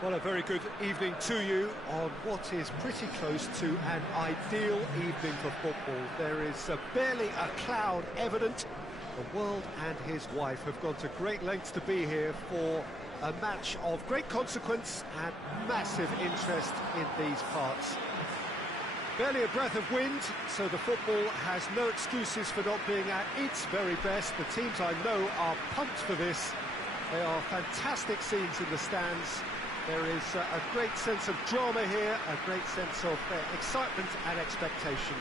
Well, a very good evening to you on what is pretty close to an ideal evening for football. There is barely a cloud evident. The world and his wife have gone to great lengths to be here for a match of great consequence and massive interest in these parts. Barely a breath of wind, so the football has no excuses for not being at its very best. The teams I know are pumped for this. They are fantastic scenes in the stands. There is a great sense of drama here, a great sense of excitement and expectation.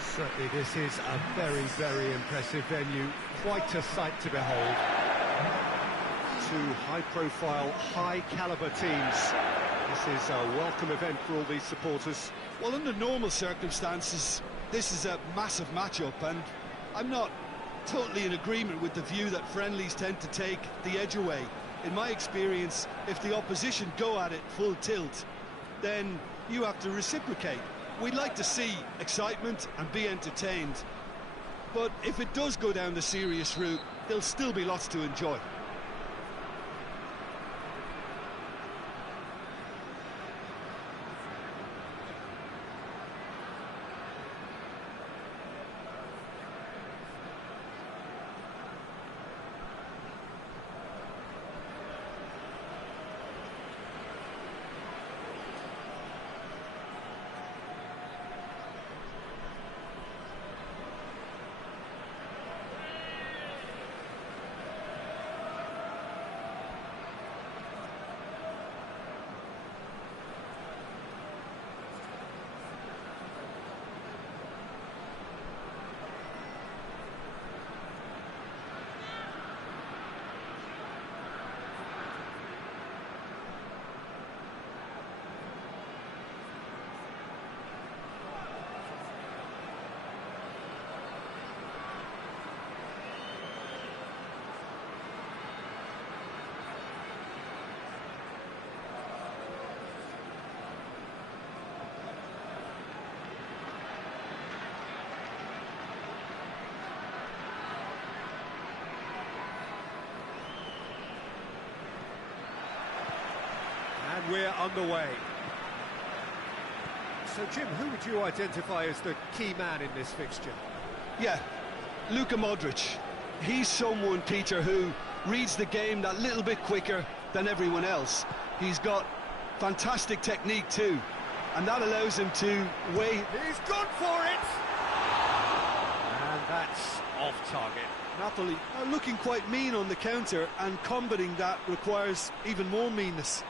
Certainly this is a very, very impressive venue. Quite a sight to behold. Two high-profile, high-caliber teams. This is a welcome event for all these supporters. Well, under normal circumstances, this is a massive match-up, and I'm not totally in agreement with the view that friendlies tend to take the edge away. In my experience, if the opposition go at it full tilt, then you have to reciprocate. We'd like to see excitement and be entertained, but if it does go down the serious route, there'll still be lots to enjoy. And we're underway. So, Jim, who would you identify as the key man in this fixture? Yeah, Luka Modric. He's someone, Peter, who reads the game that little bit quicker than everyone else. He's got fantastic technique too, and that allows him to weigh... He's gone for it! And that's off target. Napoli are looking quite mean on the counter, and combating that requires even more meanness.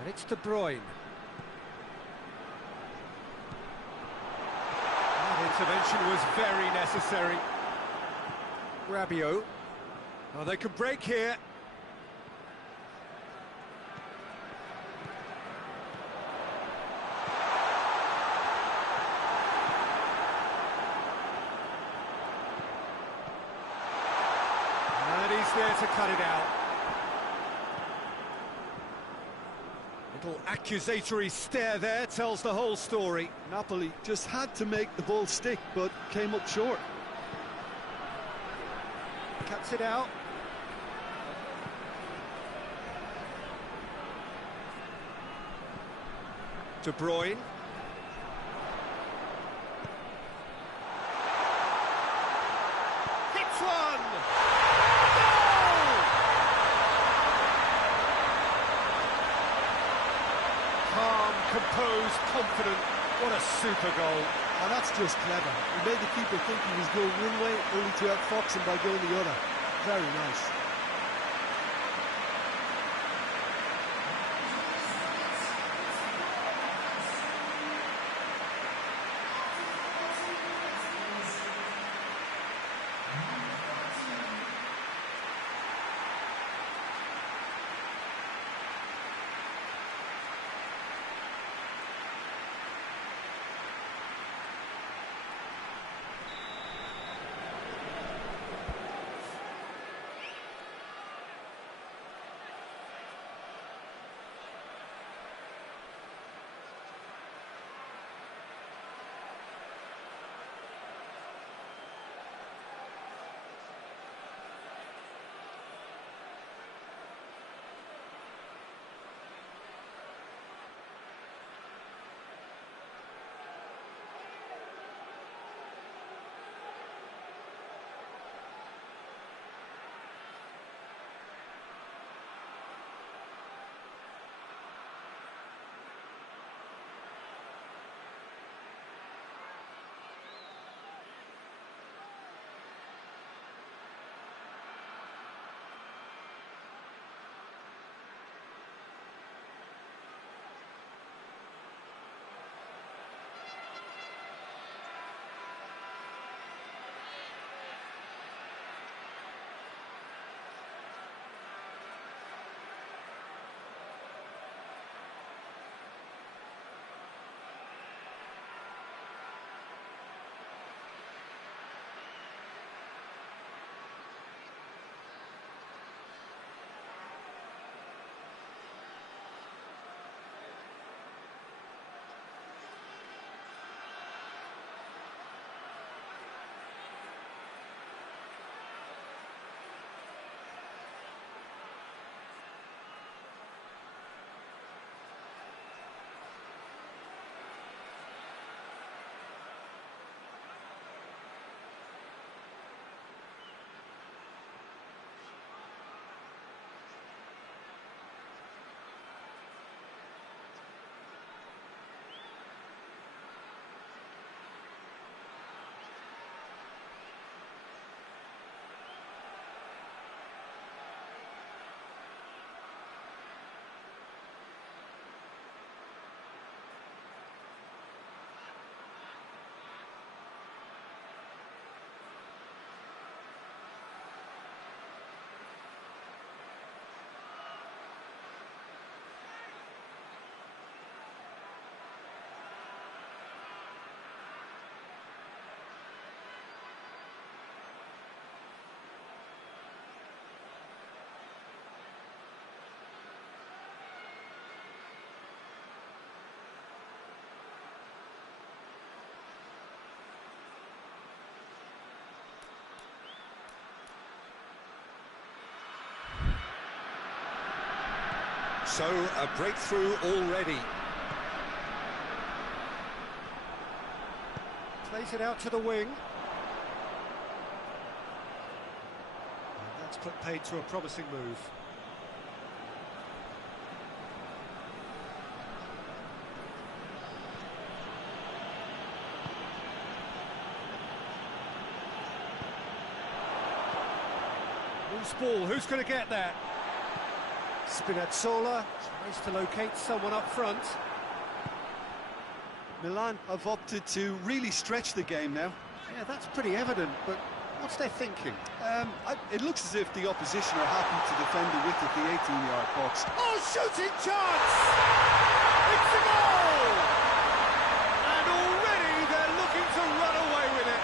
And it's De Bruyne. That intervention was very necessary. Rabiot. Oh, they can break here. And he's there to cut it out. Little accusatory stare there tells the whole story. Napoli just had to make the ball stick, but came up short. Cuts it out. De Bruyne. Hits one! Goal! Calm, composed, confident. What a super goal. And that's just clever. He made the keeper think he was going one way, only to outfox him by going the other. Very nice. So, a breakthrough already. Plays it out to the wing. And that's put paid to a promising move. Loose ball, who's going to get that? Spinazzola tries to locate someone up front. Milan have opted to really stretch the game now. Yeah, that's pretty evident, but what's their thinking? It looks as if the opposition are happy to defend the width of the 18-yard box. Oh, shooting chance! It's a goal! And already they're looking to run away with it.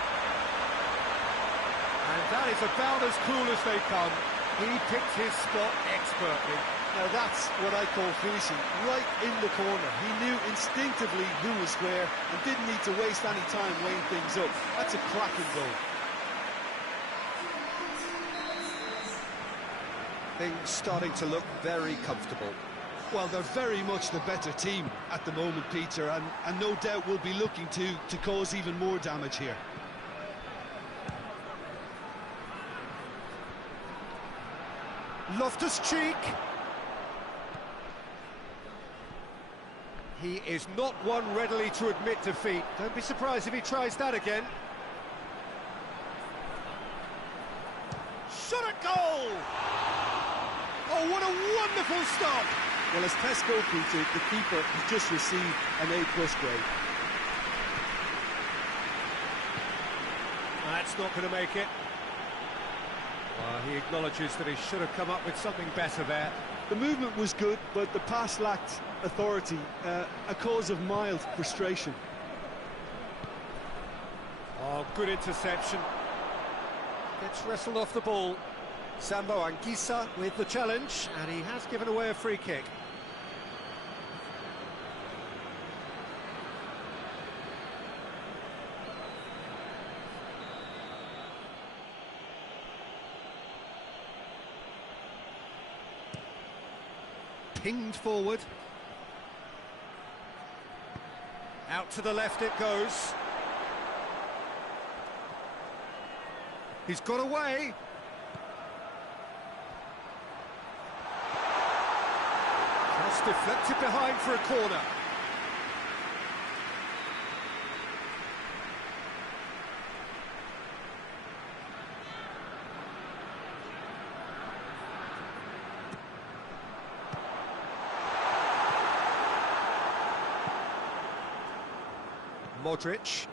And that is about as cool as they come. He picked his spot expertly. Now that's what I call finishing, right in the corner. He knew instinctively who was where and didn't need to waste any time weighing things up. That's a cracking goal. Things starting to look very comfortable. Well, they're very much the better team at the moment, Peter, and no doubt will be looking to cause even more damage here. Loftus-Cheek. He is not one readily to admit defeat. Don't be surprised if he tries that again. Shot at goal! Oh, what a wonderful stop! Well, as tests go, Peter, the keeper has just received an A+ grade. That's not going to make it. Well, he acknowledges that he should have come up with something better there. The movement was good, but the pass lacked authority, a cause of mild frustration. Oh, good interception. Gets wrestled off the ball. Sambo Anguissa with the challenge, and he has given away a free kick. Pinged forward. Out to the left it goes. He's got away. Cross deflected behind for a corner. Modric.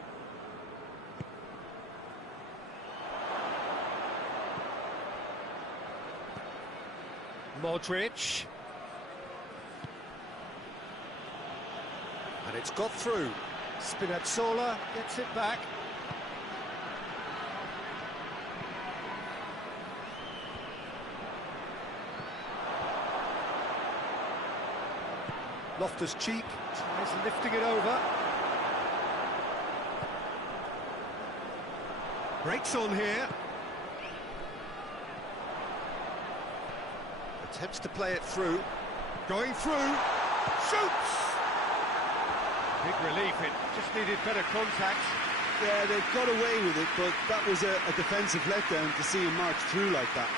Modric. And it's got through. Spinazzola gets it back. Loftus-Cheek tries lifting it over. Breaks on here. Attempts to play it through. Going through. Shoots! Big relief, it just needed better contact. Yeah, they got away with it, but that was a defensive letdown to see him march through like that.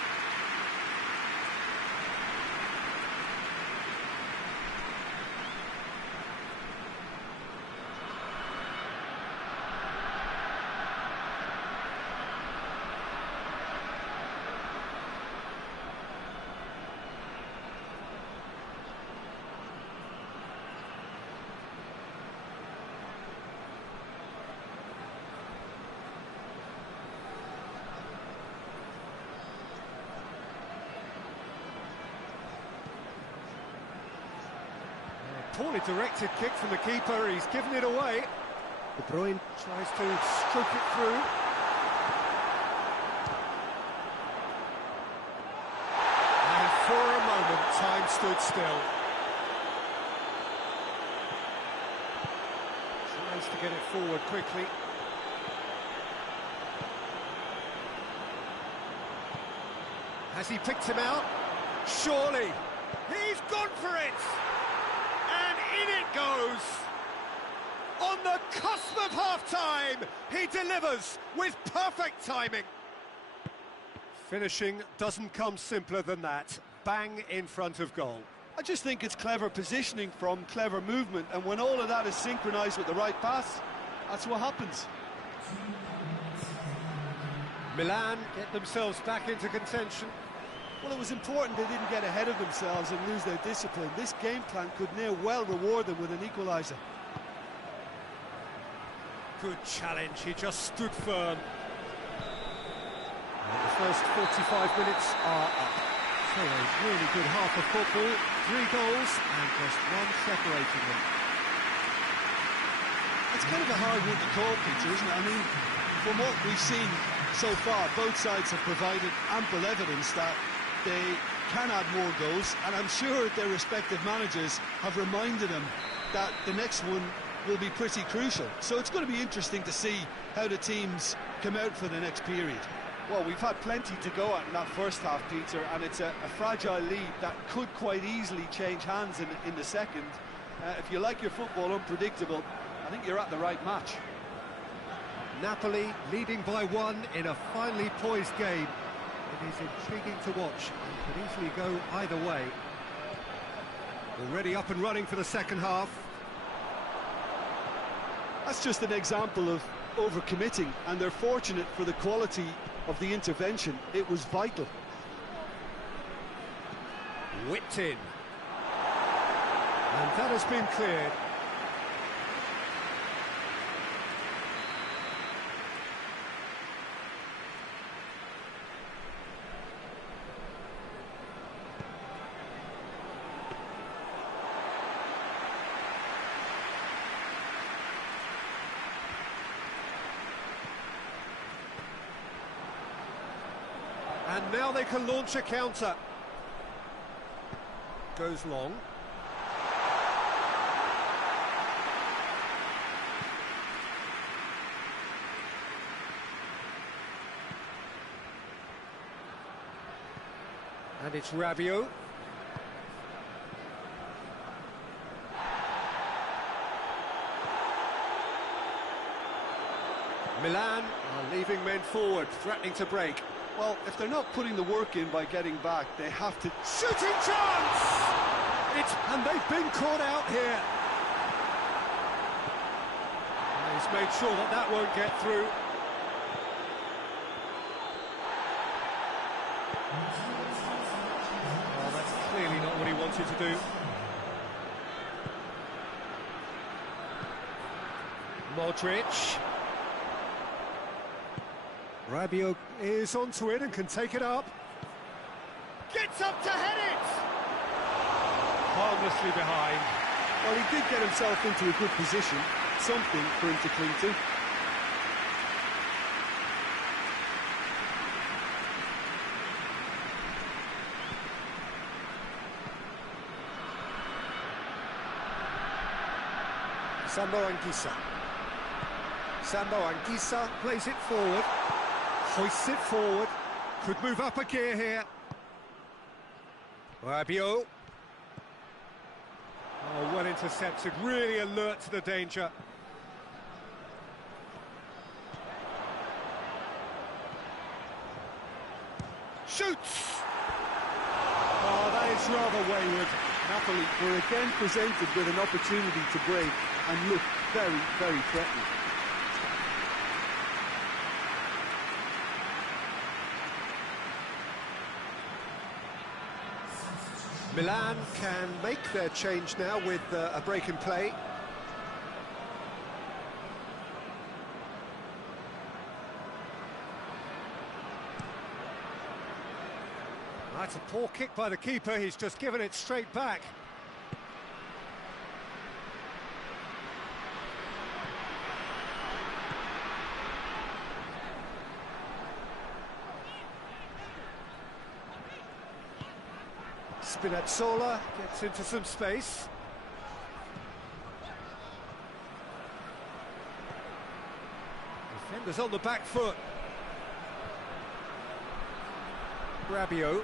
Poorly directed kick from the keeper, he's given it away. De Bruyne tries to stroke it through. And for a moment, time stood still. Tries to get it forward quickly. Has he picked him out? Surely. He's gone for it! And in it goes! On the cusp of half-time, he delivers with perfect timing. Finishing doesn't come simpler than that. Bang in front of goal. I just think it's clever positioning from clever movement, and when all of that is synchronised with the right pass, that's what happens. Milan get themselves back into contention. Well, it was important they didn't get ahead of themselves and lose their discipline. This game plan could near well reward them with an equaliser. Good challenge, he just stood firm. And the first 45 minutes are up. So a really good half of football, 3 goals and just one separating them. It's kind of a hard one to call, Peter, isn't it? I mean, from what we've seen so far, both sides have provided ample evidence that they can add more goals, and I'm sure their respective managers have reminded them that the next one will be pretty crucial. So it's going to be interesting to see how the teams come out for the next period. Well, we've had plenty to go at in that first half, Peter, and it's a fragile lead that could quite easily change hands in the second. If you like your football unpredictable, I think you're at the right match. Napoli leading by 1 in a finely poised game. It is intriguing to watch and could easily go either way. Already up and running for the second half. That's just an example of overcommitting, and they're fortunate for the quality of the intervention. It was vital. Whipped in. And that has been cleared. And now they can launch a counter. Goes long. And it's Rabiot. Milan are leaving men forward, threatening to break. Well, if they're not putting the work in by getting back, they have to... Shooting chance! And they've been caught out here. And he's made sure that that won't get through. Oh, that's clearly not what he wanted to do. Modric. Rabiot is onto it and can take it up. Gets up to head it! Harmlessly behind. Well, he did get himself into a good position, something for him to cling to. Sambo Anguissa. Sambo Anguissa plays it forward. Hoists it forward, could move up a gear here. Rabiot. Oh, well intercepted, really alert to the danger. Shoots! Oh, that is rather wayward. Napoli were again presented with an opportunity to break and look very, very threatening. Milan can make their change now with a break in play. That's a poor kick by the keeper, he's just given it straight back. Spinazzola gets into some space. Defenders on the back foot. Rabiot.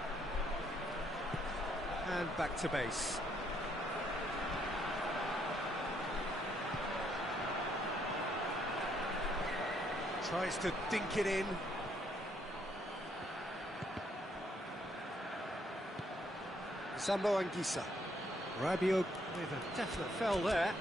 And back to base. Tries to dink it in. Sambo Anguissa. Rabiot with a definite foul there.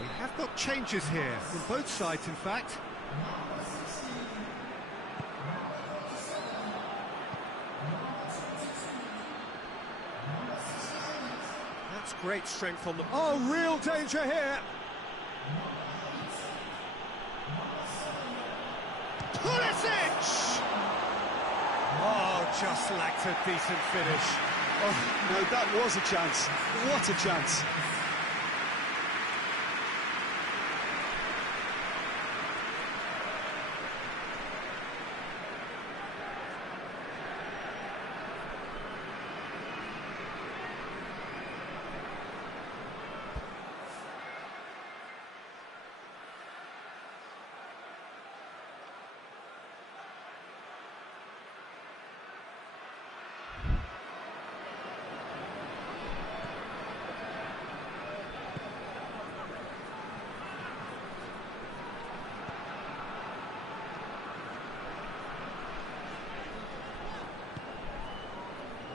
We have got changes here, from both sides in fact. That's great strength on the... Oh, real danger here! Pulisic! Oh, just lacked a decent finish. Oh, no, that was a chance. What a chance.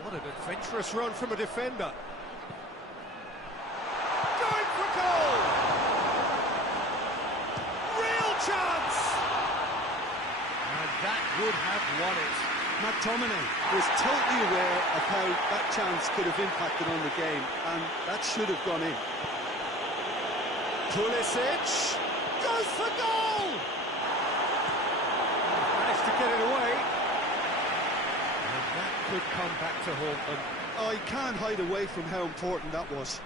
What an adventurous run from a defender. Going for goal! Real chance! And that would have won it. McTominay was totally aware of how that chance could have impacted on the game, and that should have gone in. Pulisic goes for goal! Managed to get it away. And that could come back to haunt them. Oh, you can't hide away from how important that was.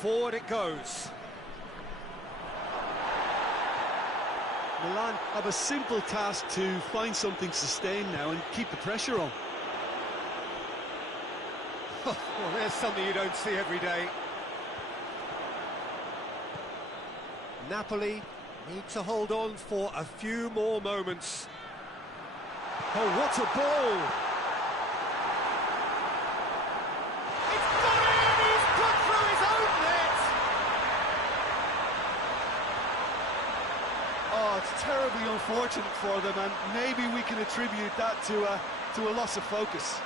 Forward it goes. Milan have a simple task to find something sustained now and keep the pressure on. Well, there's something you don't see every day. Napoli need to hold on for a few more moments. Oh, what a ball! It's gone in! He's put through his own net! Oh, it's terribly unfortunate for them, and maybe we can attribute that to a loss of focus.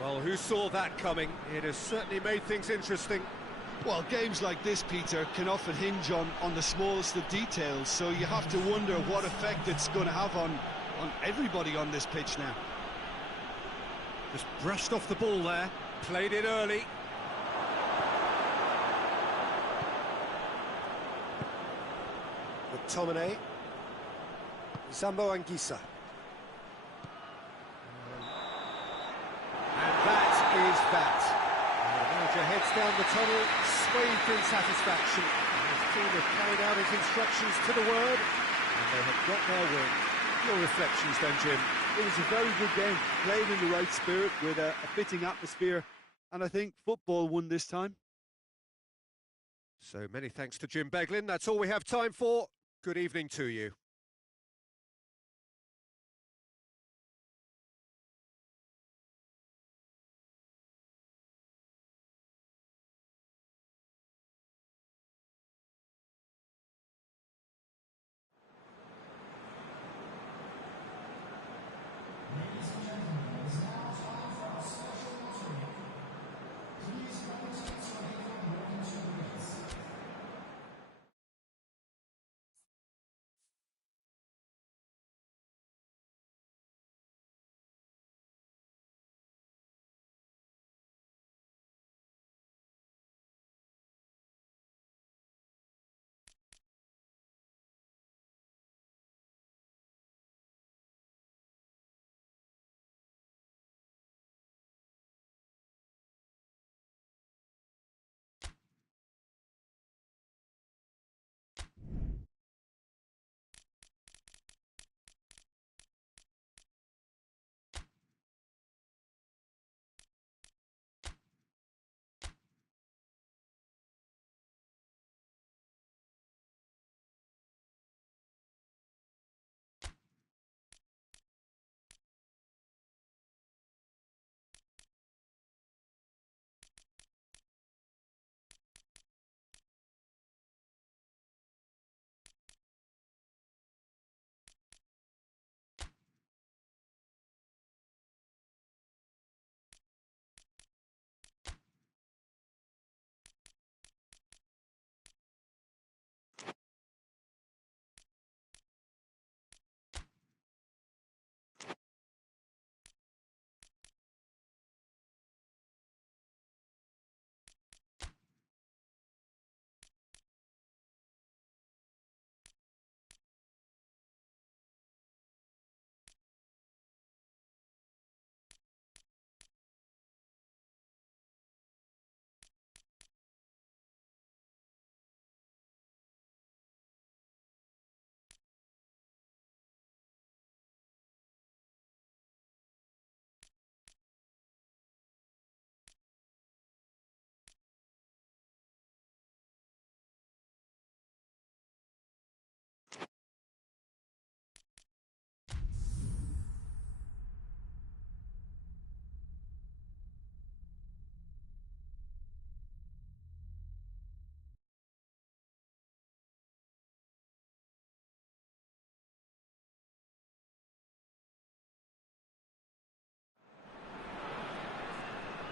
Well, who saw that coming? It has certainly made things interesting. Well, games like this, Peter, can often hinge on the smallest of details, so you have to wonder what effect it's going to have on everybody on this pitch now. Just brushed off the ball there, played it early. McTominay. Zambo Anguissa. And that is that. And the manager heads down the tunnel, swathed in satisfaction. And his team have carried out his instructions to the word, and they have got their win. Your reflections then, Jim? It was a very good game, played in the right spirit with a fitting atmosphere, and I think football won this time. So many thanks to Jim Beglin. That's all we have time for. Good evening to you.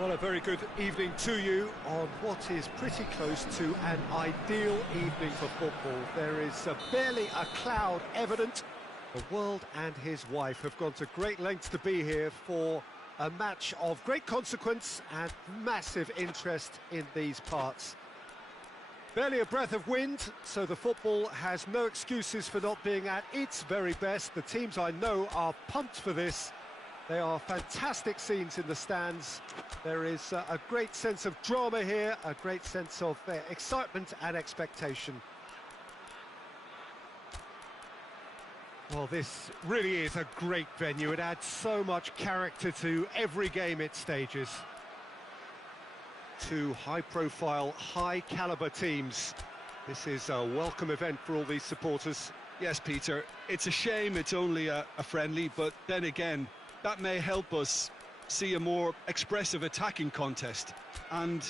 Well, a very good evening to you on what is pretty close to an ideal evening for football. There is barely a cloud evident. The world and his wife have gone to great lengths to be here for a match of great consequence and massive interest in these parts. Barely a breath of wind, so the football has no excuses for not being at its very best. The teams I know are pumped for this. They are fantastic scenes in the stands. There is a great sense of drama here, a great sense of excitement and expectation. Well, this really is a great venue. It adds so much character to every game it stages. Two high-profile, high-caliber teams. This is a welcome event for all these supporters. Yes, Peter, it's a shame it's only a friendly, but then again, that may help us see a more expressive attacking contest. And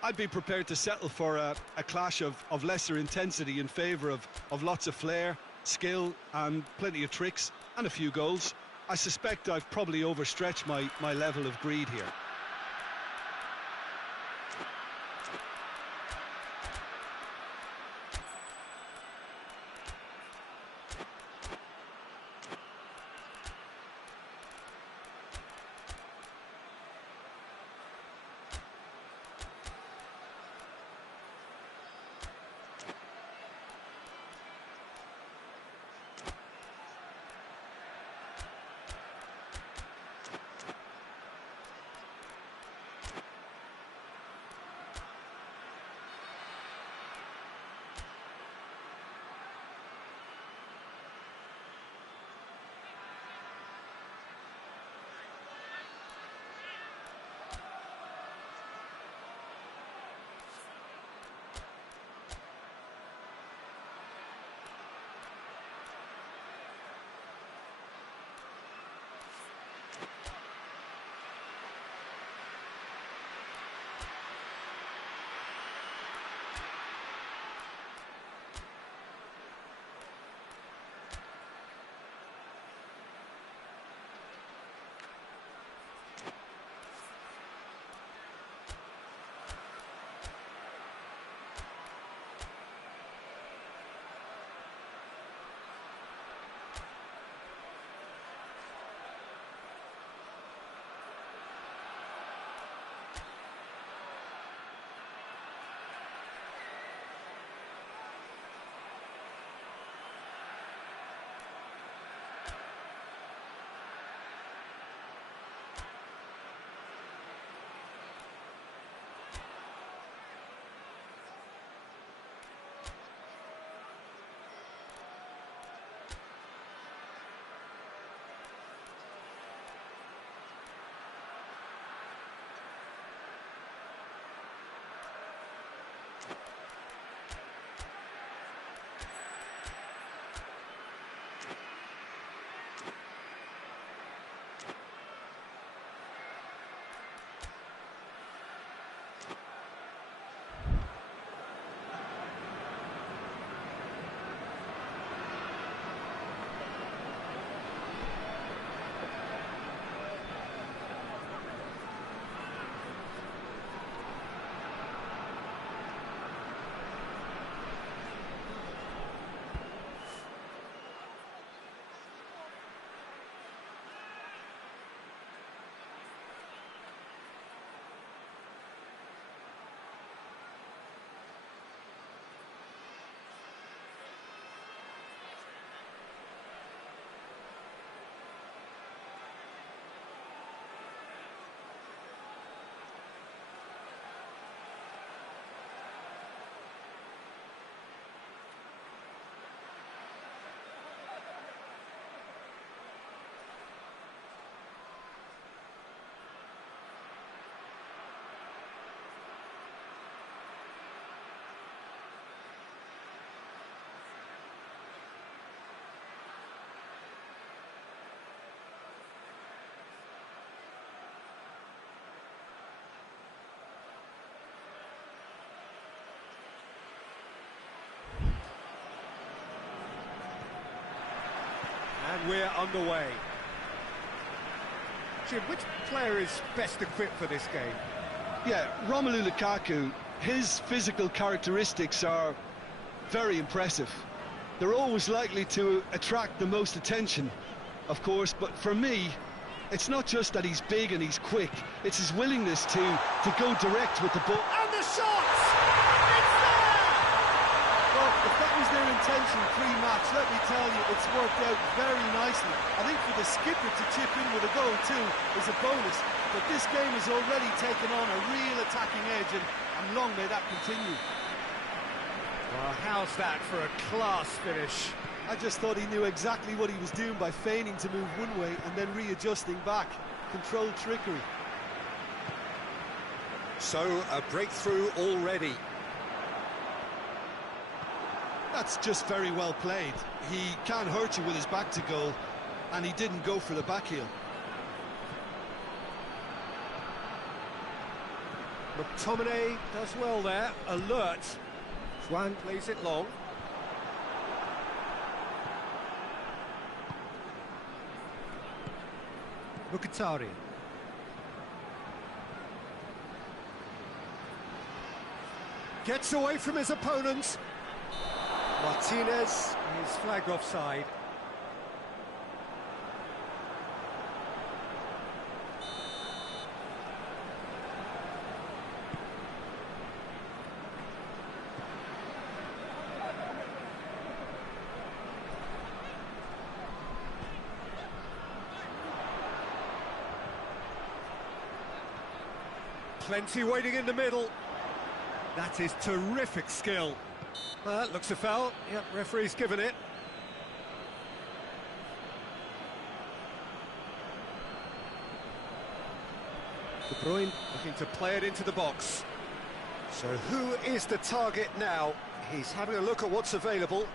I'd be prepared to settle for a clash of lesser intensity in favour of lots of flair, skill and plenty of tricks and a few goals. I suspect I've probably overstretched my level of greed here. And we're underway. question, which player is best equipped for this game? Yeah, Romelu Lukaku, his physical characteristics are very impressive. They're always likely to attract the most attention, of course, but for me, it's not just that he's big and he's quick, it's his willingness to go direct with the ball. And the shot! It's there! Well, if that was their intention pre-match, let me tell you, it's worked out very nicely. I think for the skipper to chip in with a goal too is a bonus, but this game has already taken on a real attacking edge, and long may that continue. Well, how's that for a class finish? I just thought he knew exactly what he was doing by feigning to move one way and then readjusting back. Controlled trickery. So, a breakthrough already. That's just very well played. He can't hurt you with his back to goal, and he didn't go for the back heel. McTominay does well there, alert. Juan plays it long. Mkhitaryan. Gets away from his opponent. Martinez is flagged offside. Plenty waiting in the middle. That is terrific skill. Looks a foul. Yep, referee's given it. De Bruyne looking to play it into the box. So who is the target now? He's having a look at what's available.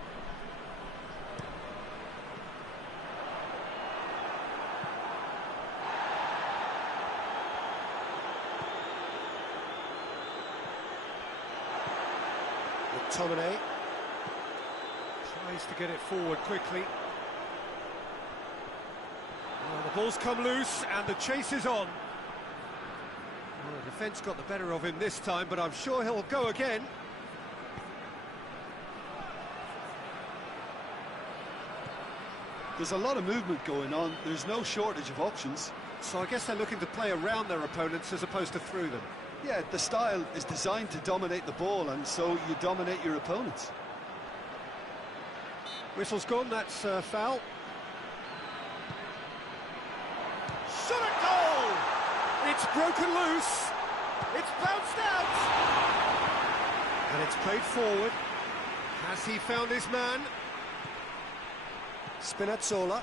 McTominay tries to get it forward quickly. Well, the ball's come loose and the chase is on. Well, the defence got the better of him this time, but I'm sure he'll go again. There's a lot of movement going on. There's no shortage of options. So I guess they're looking to play around their opponents as opposed to through them. Yeah, the style is designed to dominate the ball, and so you dominate your opponents. Whistle's gone, that's foul. Shot at goal! It's broken loose. It's bounced out. And it's played forward. Has he found his man? Spinazzola.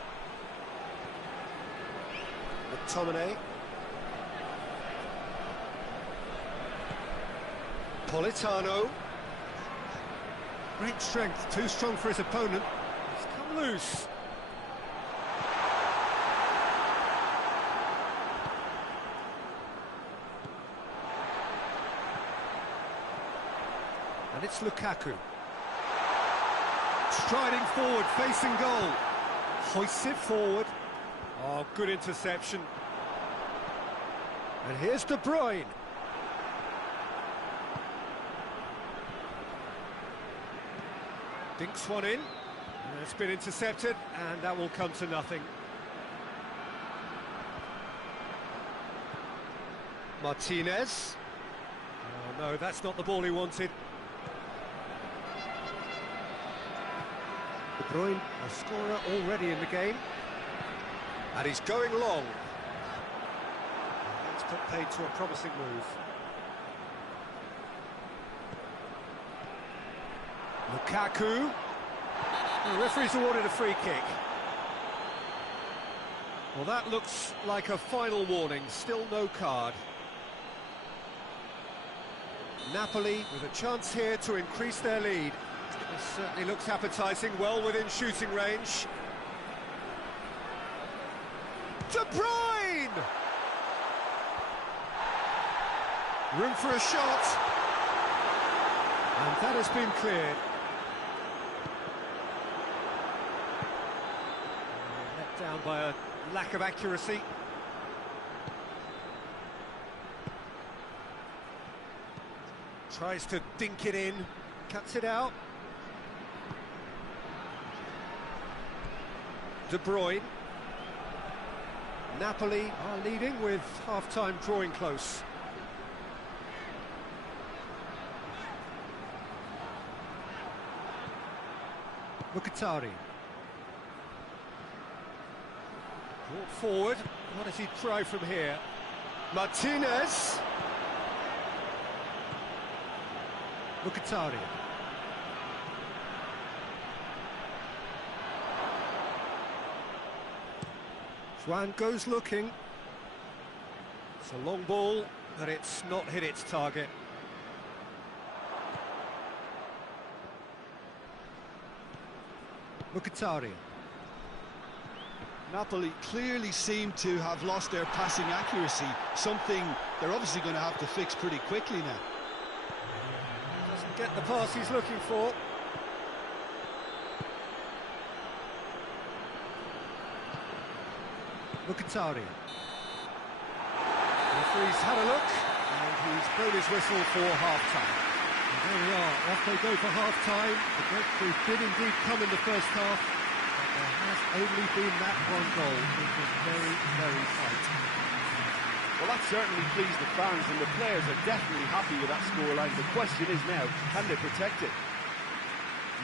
McTominay. Politano. Great strength, too strong for his opponent. He's come loose. And it's Lukaku. Striding forward, facing goal. Hoists it forward. Oh, good interception. And here's De Bruyne. Dinks one in, and it's been intercepted, and that will come to nothing. Martinez. Oh no, that's not the ball he wanted. De Bruyne, a scorer already in the game. And he's going long. That's put paid to a promising move. Lukaku. The referee's awarded a free kick. Well, that looks like a final warning. Still no card. Napoli with a chance here to increase their lead. This certainly looks appetising, well within shooting range. De Bruyne! Room for a shot. And that has been cleared. Let down by a lack of accuracy. Tries to dink it in, cuts it out. De Bruyne. Napoli are leading with half-time drawing close. Mkhitaryan. Brought forward. What does he try from here? Martinez. Mkhitaryan. Juan goes looking. It's a long ball, but it's not hit its target. Mkhitaryan. Napoli clearly seem to have lost their passing accuracy, something they're obviously going to have to fix pretty quickly now. Doesn't get the pass he's looking for. Mkhitaryan. Referee's had a look, and he's blown his whistle for half-time. And there we are, off they go for half-time. The breakthrough did indeed come in the first half, but there has only been that one goal. It was very, very tight. Well, that certainly pleased the fans, and the players are definitely happy with that scoreline. The question is now, can they protect it?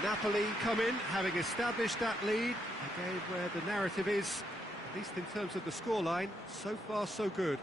Napoli come in, having established that lead. Again, where the narrative is, at least in terms of the scoreline, so far so good.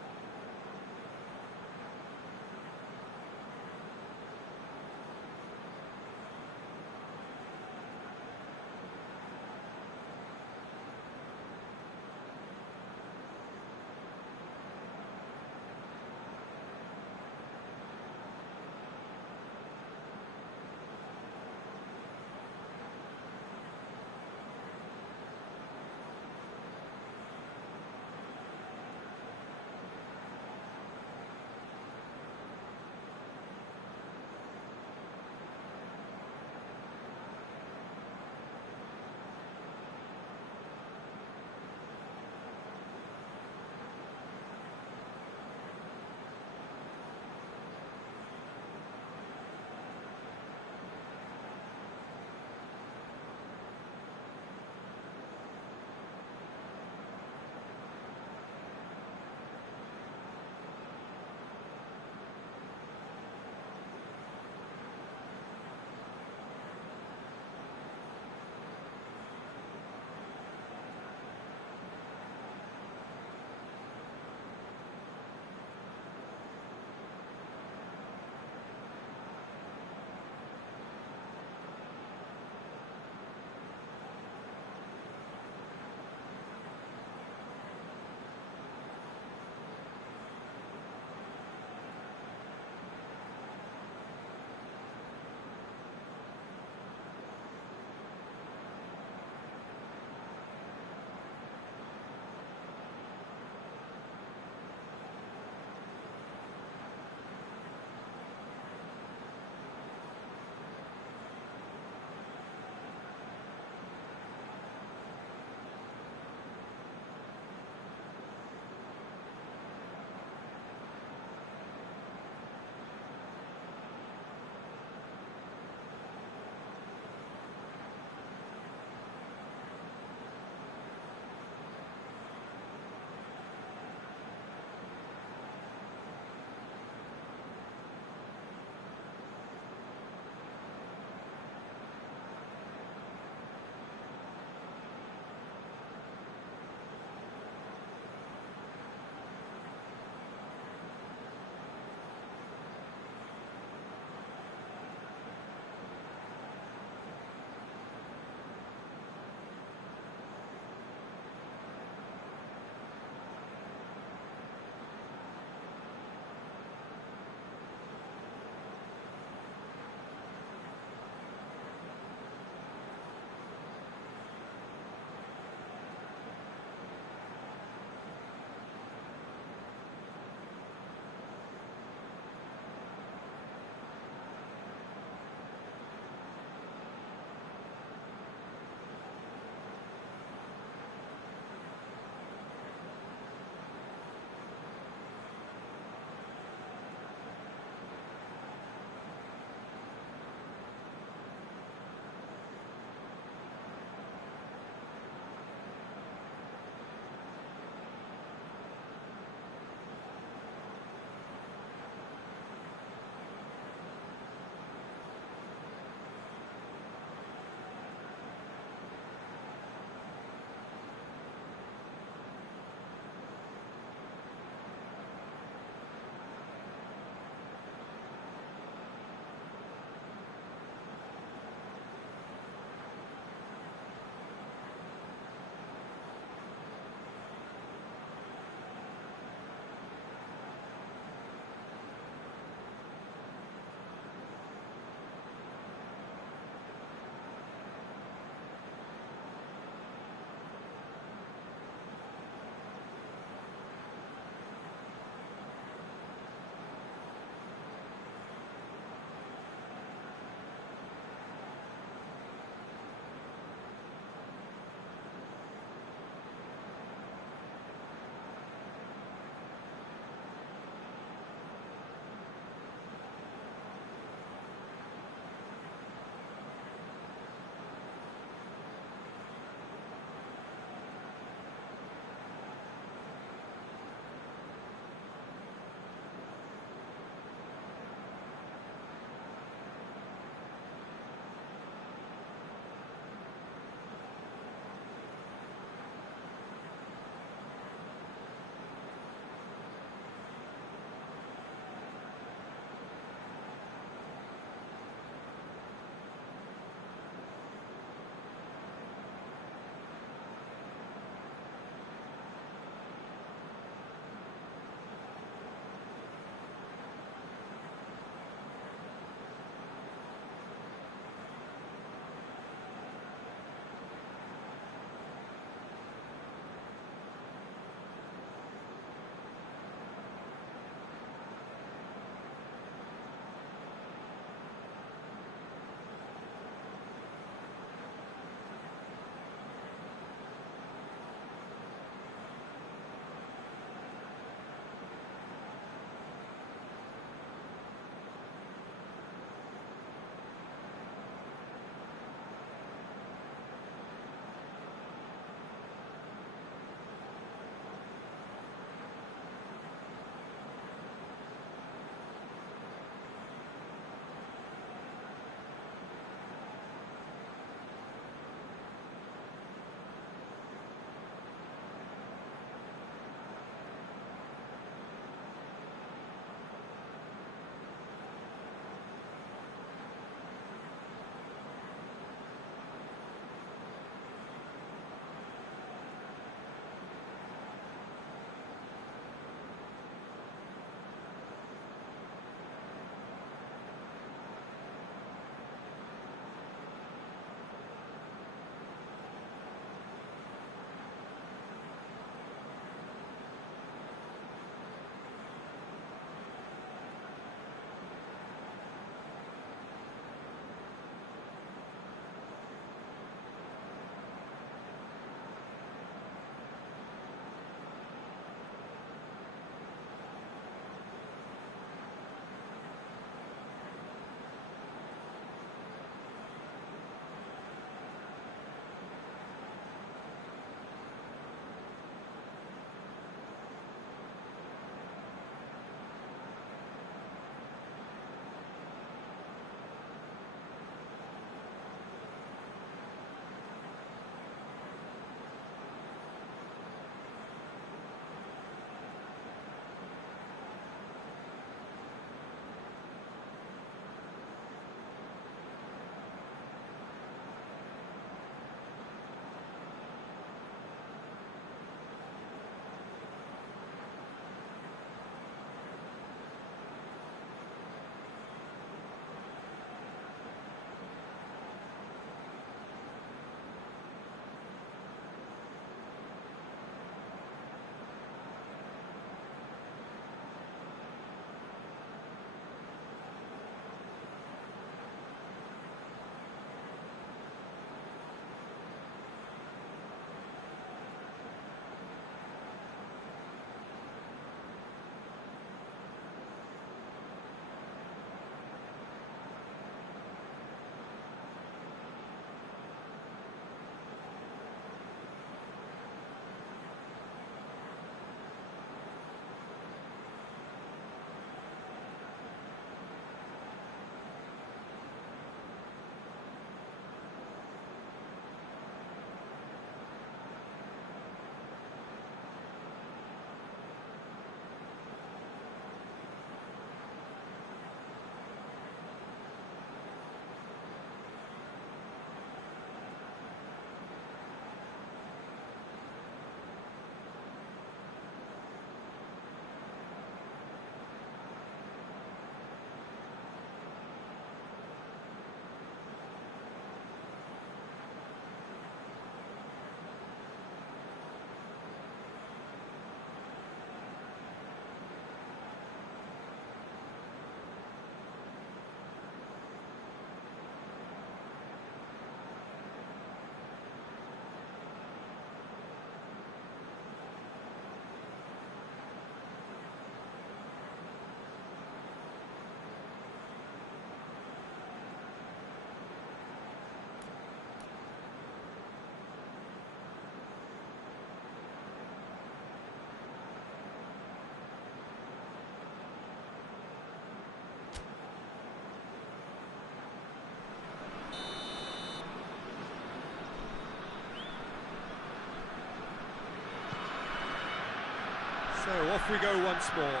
Off we go once more.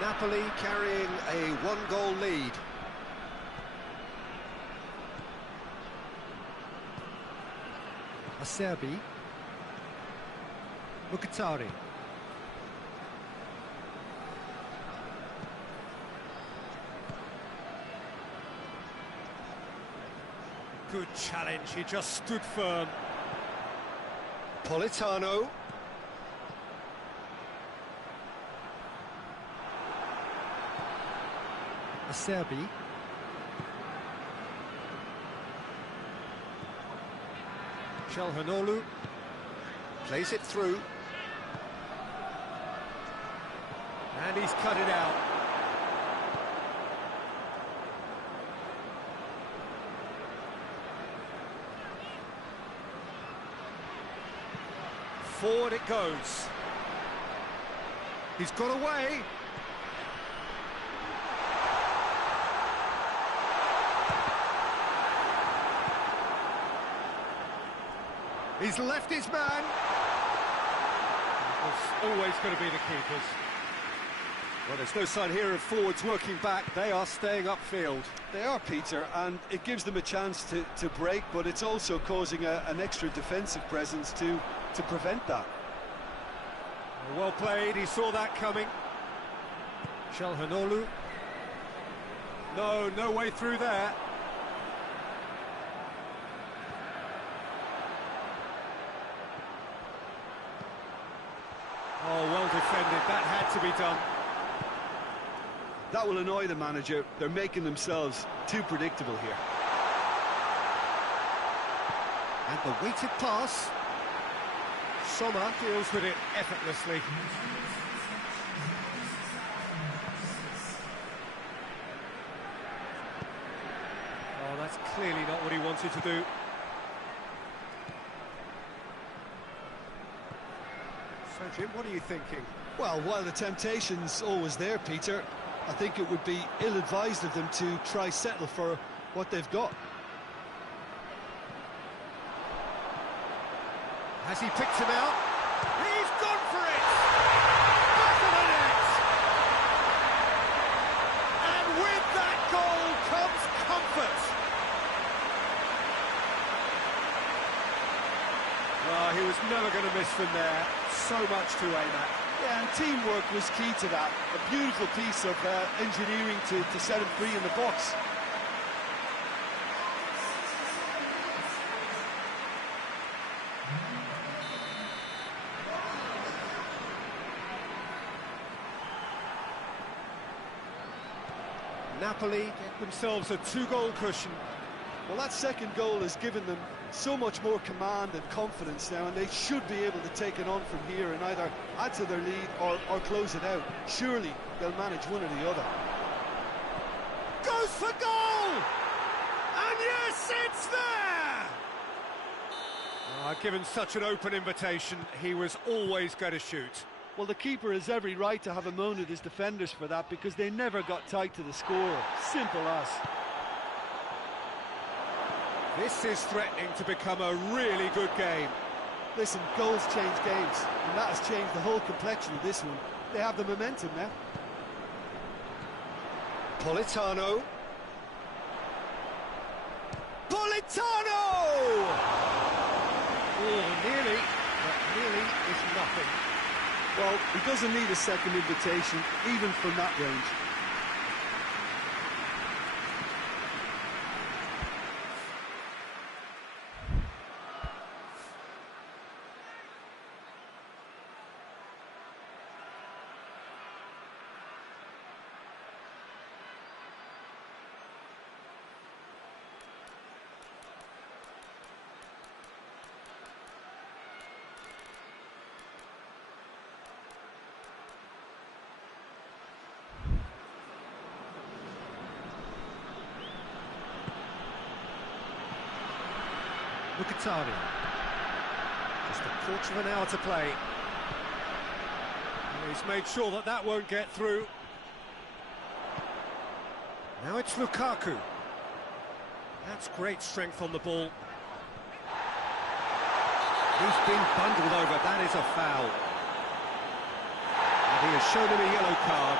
Napoli carrying a one-goal lead. Acerbi. Mkhitaryan. Good challenge, he just stood firm. Politano. Acerbi. Çalhanoğlu plays it through. And he's cut it out. Forward it goes. He's got away. He's left his man. It's always going to be the keepers. Well, there's no sign here of forwards working back. They are staying upfield. They are, Peter, and it gives them a chance to break, but it's also causing an extra defensive presence to prevent that. Well played, he saw that coming. Çalhanoğlu. No way through there. Oh, well defended, that had to be done. That will annoy the manager. They're making themselves too predictable here. And the weighted pass. Sommer deals with it effortlessly. Oh, that's clearly not what he wanted to do. So, Jim, what are you thinking? Well, while the temptation's always there, Peter, I think it would be ill-advised of them to try settle for what they've got. Has he picked him out? He's gone for it! Back of the net! And with that goal comes comfort. Oh, he was never going to miss from there. So much to aim at. Yeah, and teamwork was key to that. A beautiful piece of engineering to set him free in the box. Napoli get themselves a two-goal cushion. Well, that second goal has given them so much more command and confidence now, and they should be able to take it on from here and either add to their lead or close it out. Surely they'll manage one or the other. Goes for goal! And yes, it's there! Given such an open invitation, he was always going to shoot. Well, the keeper has every right to have a moan at his defenders for that, because they never got tight to the score. Simple as. This is threatening to become a really good game. Listen, goals change games, and that has changed the whole complexion of this one. They have the momentum now. Politano. Politano! Oh, nearly, but nearly is nothing. Well, he doesn't need a second invitation, even from that range. Mkhitaryan. Just a quarter of an hour to play. And he's made sure that that won't get through. Now it's Lukaku. That's great strength on the ball. He's been bundled over, that is a foul. He has shown him a yellow card.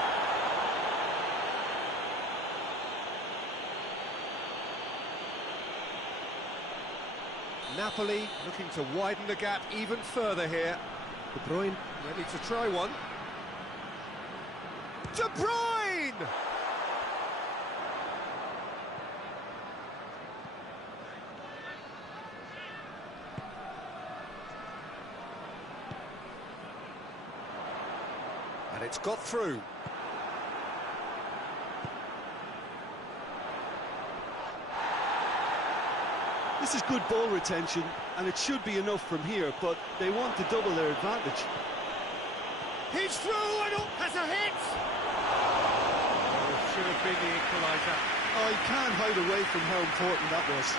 Napoli looking to widen the gap even further here. De Bruyne ready to try one. De Bruyne! And it's got through. This is good ball retention, and it should be enough from here, but they want to double their advantage. He's through and has a hit! Oh, should have been the equaliser. Oh, you can't hide away from how important that was.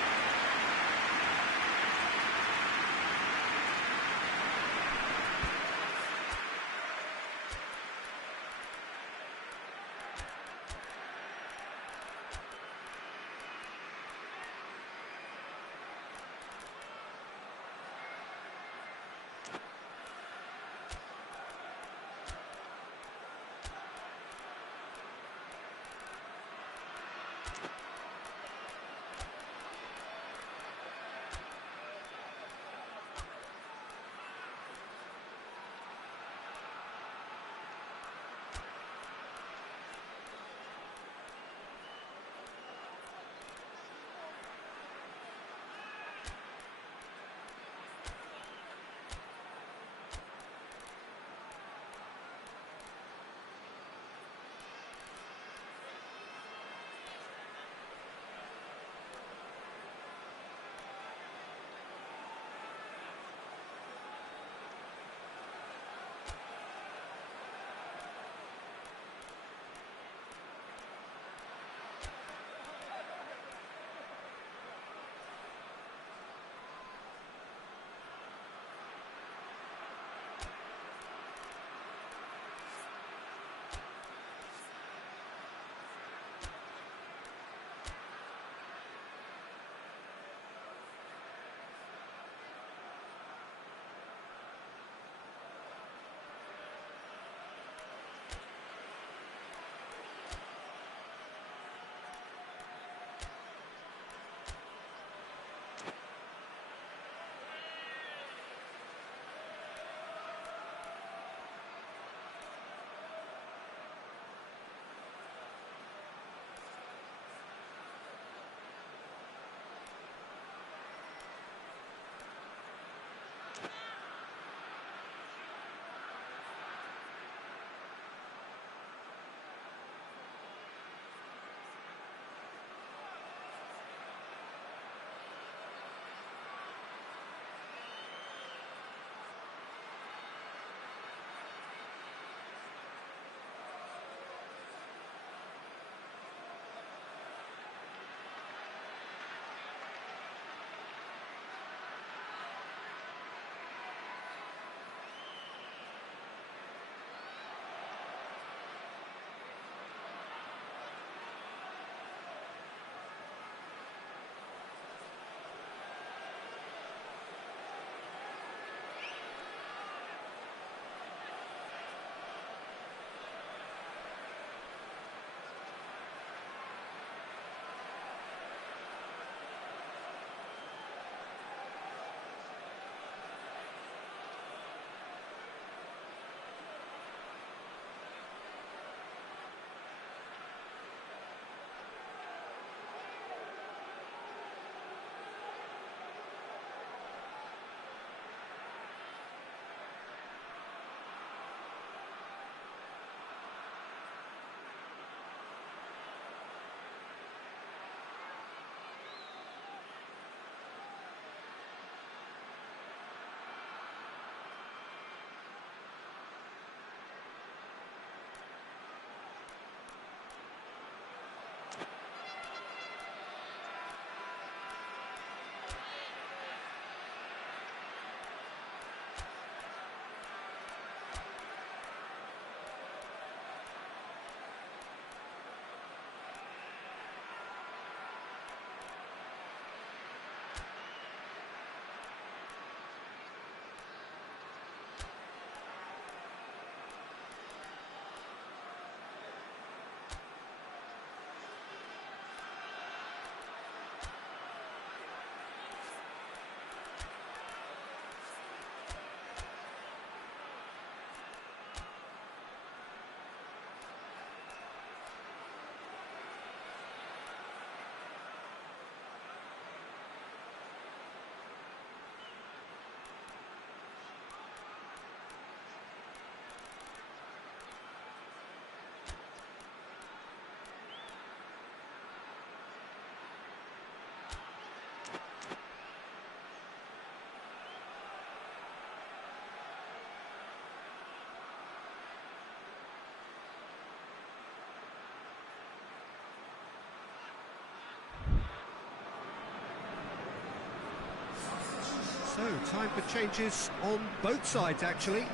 So, time for changes on both sides, actually.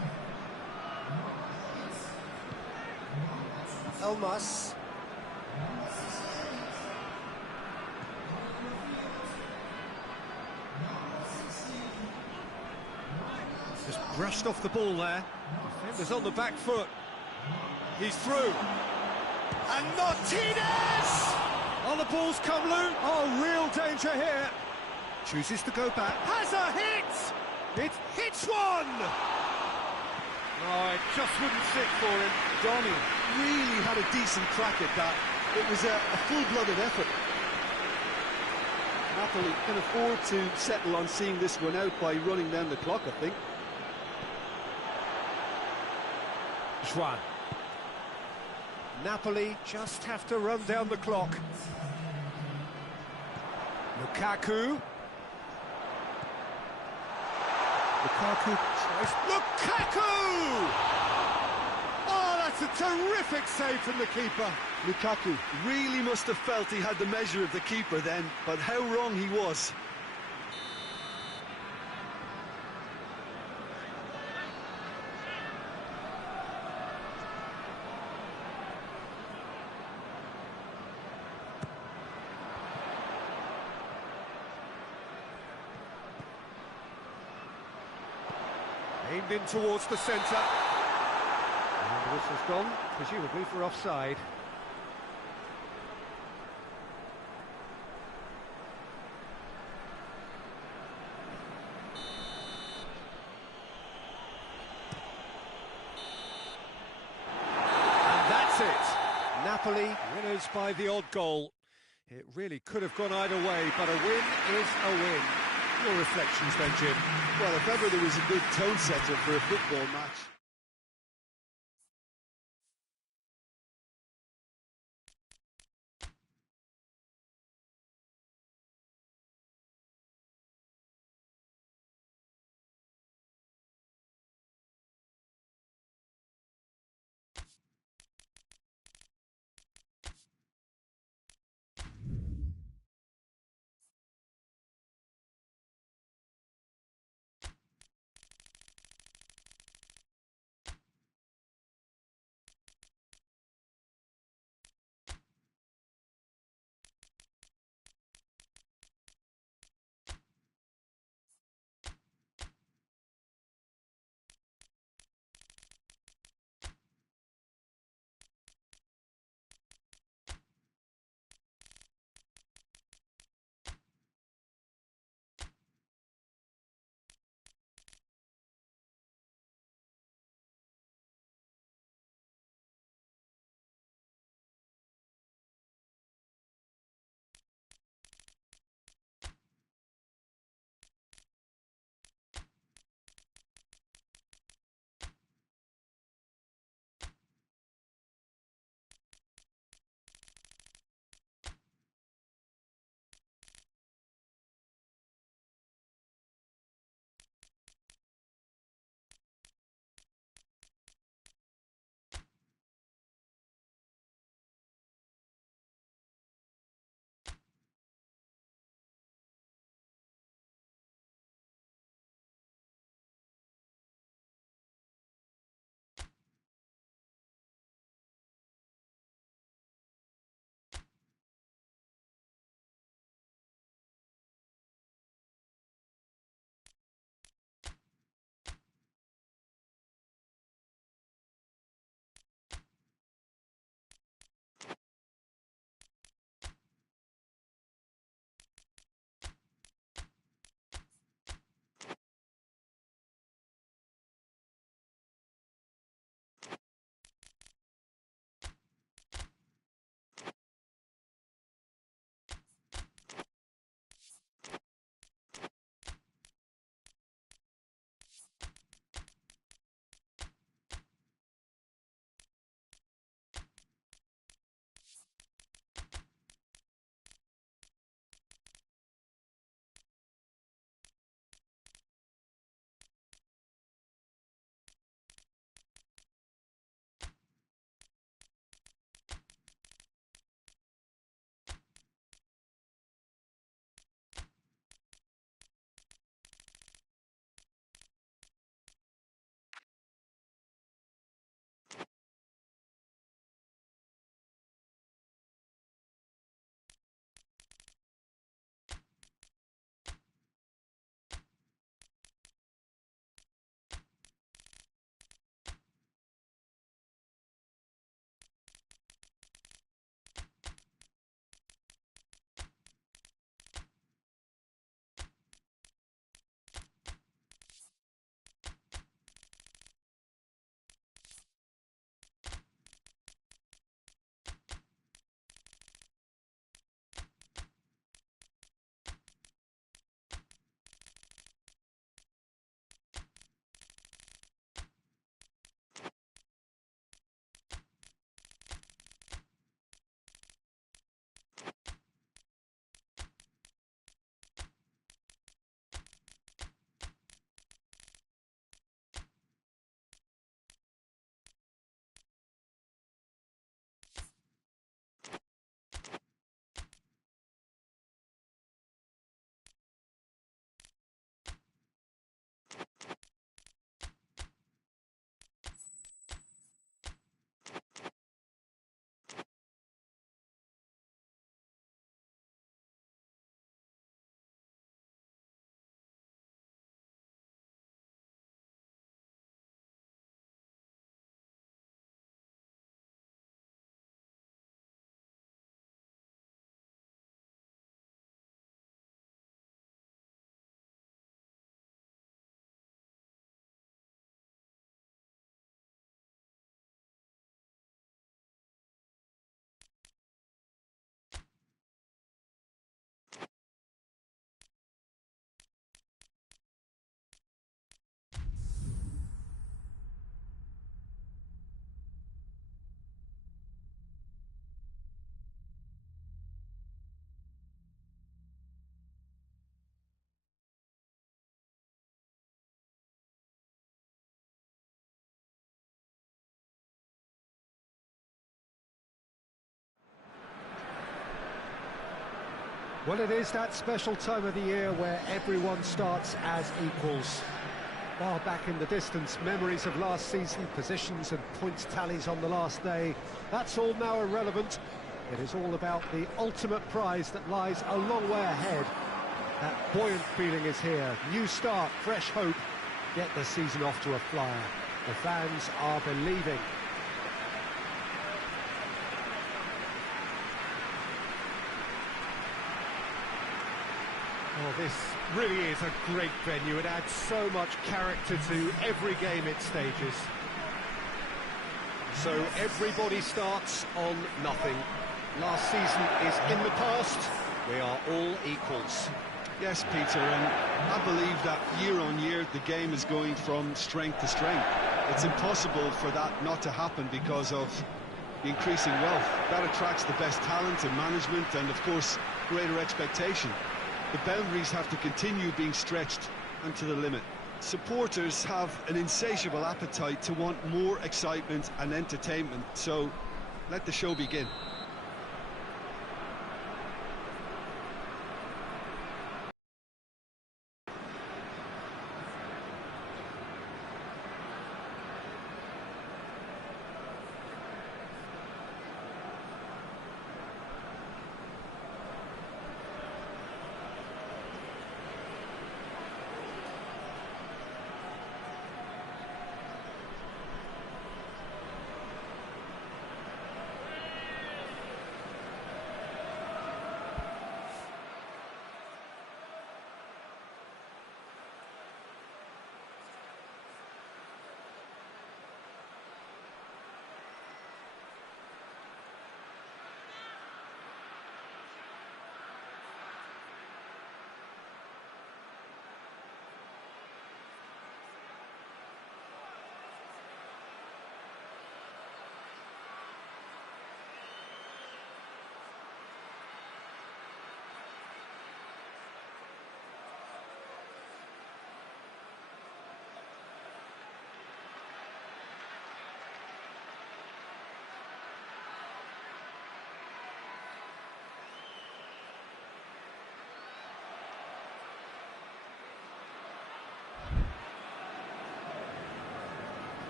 Elmas. Just brushed off the ball there. Defender's on the back foot. He's through. And Martinez! Oh, the ball's come loose. Oh, real danger here. Chooses to go back. Has a hit! It hits one! Oh, it just wouldn't sit for him. Donny Really had a decent crack at that. It was a full-blooded effort. Napoli can afford to settle on seeing this one out by running down the clock, I think. Juan. Napoli just have to run down the clock. Lukaku. Lukaku tries. Lukaku! Oh, that's a terrific save from the keeper. Lukaku really must have felt he had the measure of the keeper then, but how wrong he was. Aimed in towards the centre. And the whistle's gone, presumably for offside. And that's it. Napoli winners by the odd goal. It really could have gone either way, but a win is a win. Your reflections then, Jim? Well, if ever there was a good tone setter for a football match, Well, it is that special time of the year where everyone starts as equals. Far back in the distance, memories of last season, positions and points tallies on the last day, that's all now irrelevant. It is all about the ultimate prize that lies a long way ahead. That buoyant feeling is here. New start, fresh hope. Get the season off to a flyer. The fans are believing. Oh, this really is a great venue. It adds so much character to every game it stages. So everybody starts on nothing. Last season is in the past. We are all equals. Yes, Peter, and I believe that year on year the game is going from strength to strength. It's impossible for that not to happen because of the increasing wealth. That attracts the best talent and management and, of course, greater expectation. The boundaries have to continue being stretched and to the limit. Supporters have an insatiable appetite to want more excitement and entertainment, so let the show begin.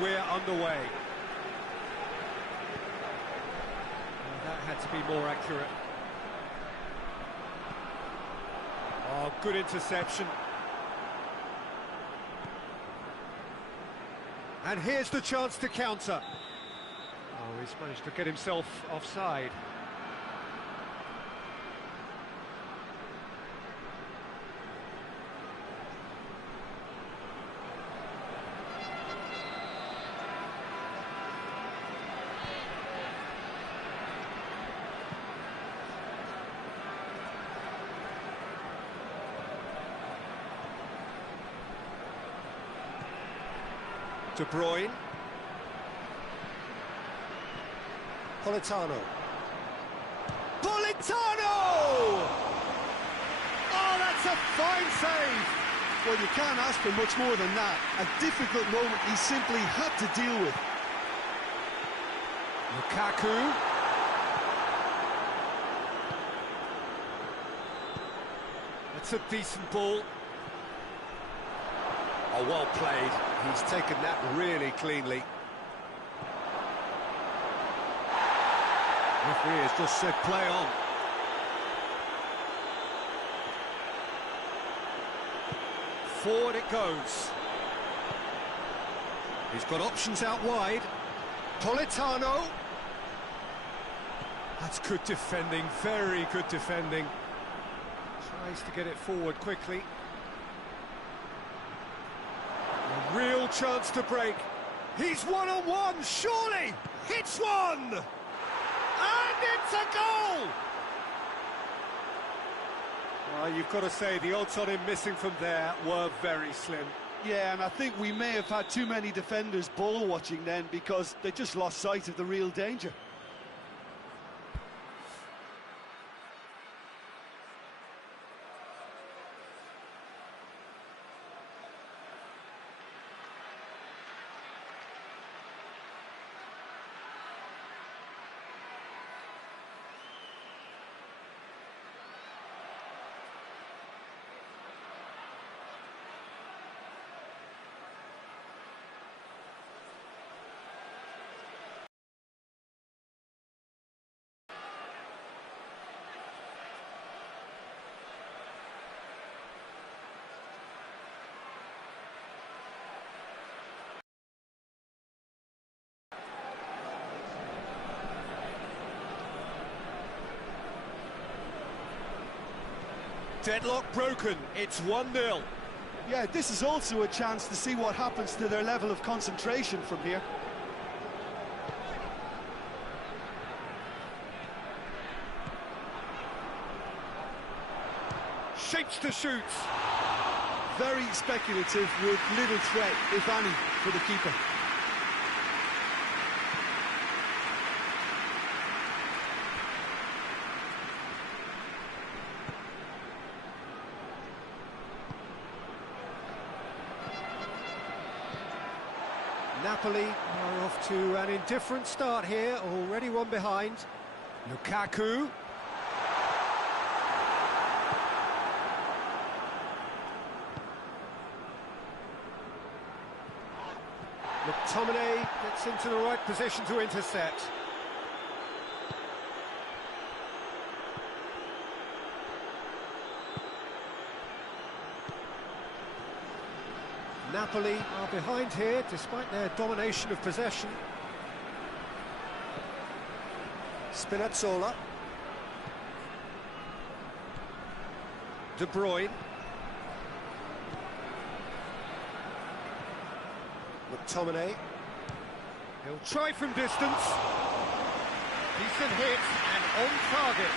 We're underway. That had to be more accurate. Oh, good interception. And here's the chance to counter. Oh, he's managed to get himself offside. De Bruyne. Politano. Politano! Oh, that's a fine save! Well, you can't ask for much more than that. A difficult moment he simply had to deal with. Lukaku. That's a decent ball. Oh, well played. He's taken that really cleanly. Referee has just said play on. Forward it goes. He's got options out wide. Politano. That's good defending, very good defending. Tries to get it forward quickly. A real chance to break. He's one-on-one, surely! Hits one! And it's a goal! You've got to say the odds on him missing from there were very slim. Yeah, and I think we may have had too many defenders ball watching then because they just lost sight of the real danger. Deadlock broken, it's 1-0. Yeah, this is also a chance to see what happens to their level of concentration from here. Shapes to shoot. Very speculative with little threat, if any, for the keeper. Napoli are off to an indifferent start here, already one behind. Lukaku. McTominay gets into the right position to intercept. Napoli are behind here, despite their domination of possession. Spinazzola. De Bruyne. McTominay. He'll try from distance. Decent hit and on target.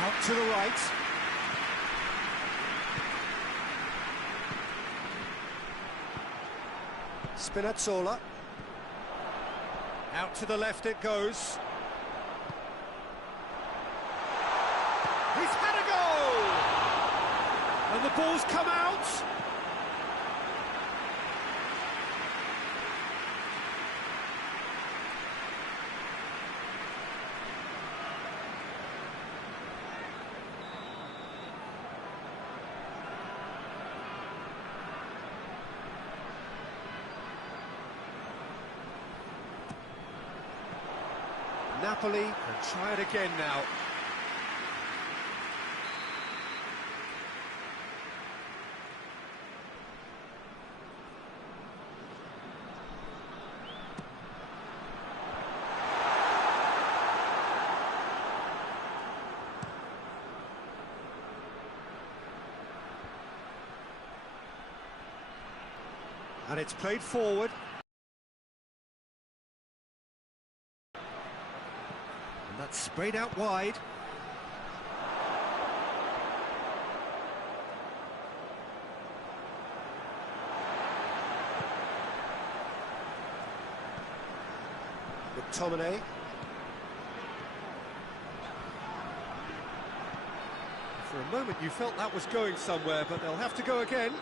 Out to the right. Spinazzola. Out to the left it goes. He's had a goal! And the ball's come out. Napoli can try it again now. And it's played forward. That's sprayed out wide. McTominay. For a moment you felt that was going somewhere, but they'll have to go again.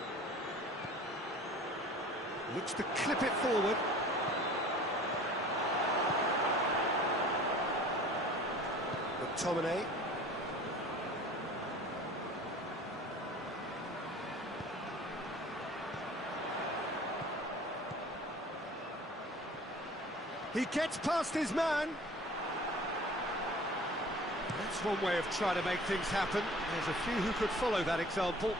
Looks to clip it forward. McTominay. He gets past his man. That's one way of trying to make things happen. There's a few who could follow that example.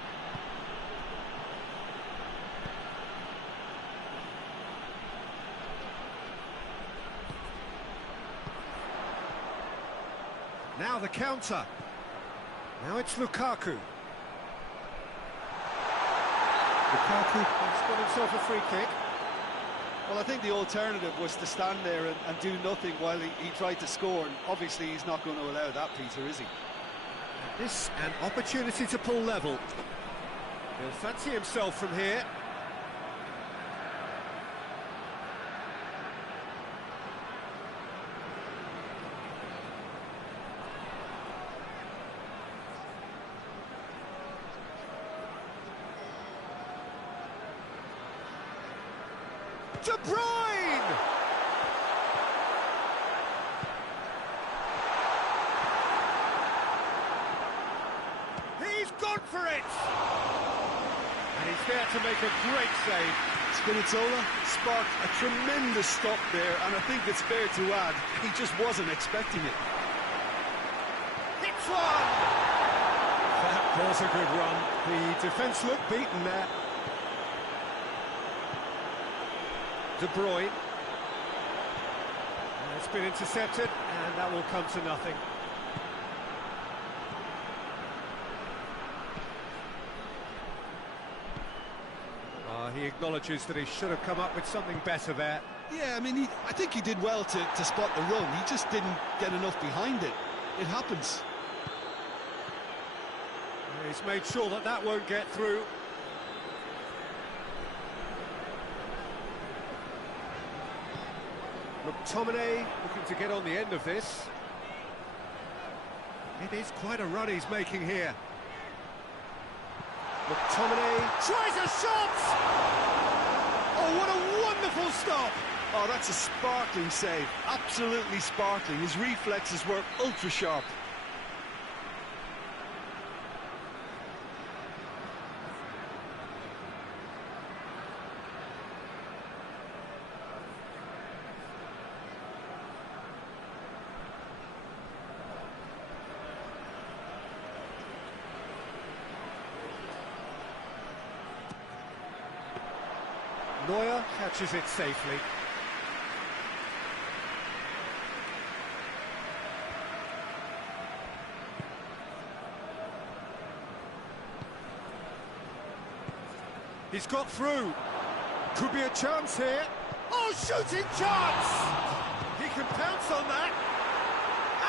Now the counter. Now it's Lukaku. Lukaku has got himself a free kick. Well, I think the alternative was to stand there and do nothing while he tried to score, and obviously he's not going to allow that, Peter, is he? This an opportunity to pull level. He'll fancy himself from here. De Bruyne! He's gone for it! And he's there to make a great save. Spinazzola sparked a tremendous stop there, and I think it's fair to add, he just wasn't expecting it. Hits one! That was a good run. The defence looked beaten there. De Bruyne. And it's been intercepted, and that will come to nothing. He acknowledges that he should have come up with something better there. Yeah, I mean, I think he did well to spot the run. He just didn't get enough behind it. It happens. He's made sure that that won't get through. McTominay looking to get on the end of this. It is quite a run he's making here. McTominay tries a shot! Oh, what a wonderful stop! Oh, that's a sparkling save. Absolutely sparkling. His reflexes were ultra sharp. Neuer catches it safely. He's got through. Could be a chance here. Oh, shooting chance! He can pounce on that.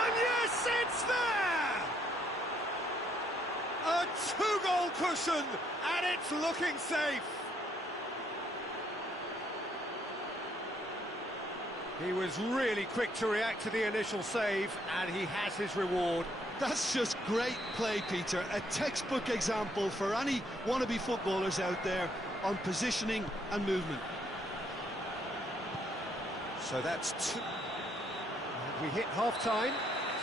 And yes, it's there! A two-goal cushion, and it's looking safe. He was really quick to react to the initial save, and he has his reward. That's just great play, Peter. A textbook example for any wannabe footballers out there on positioning and movement. So that's two. We hit half-time.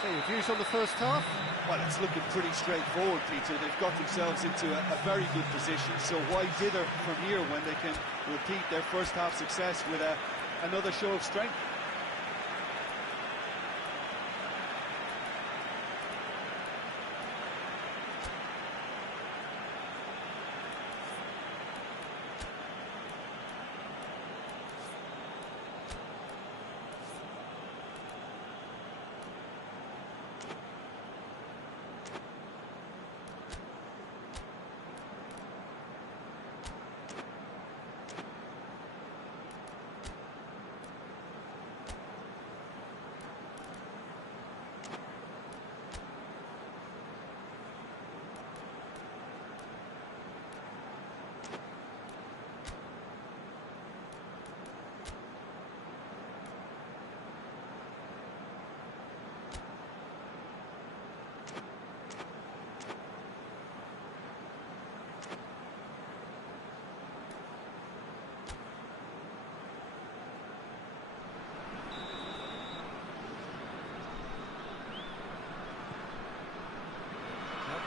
So your views on the first half? Well, it's looking pretty straightforward, Peter. They've got themselves into a very good position, so why dither from here when they can repeat their first half success with another show of strength?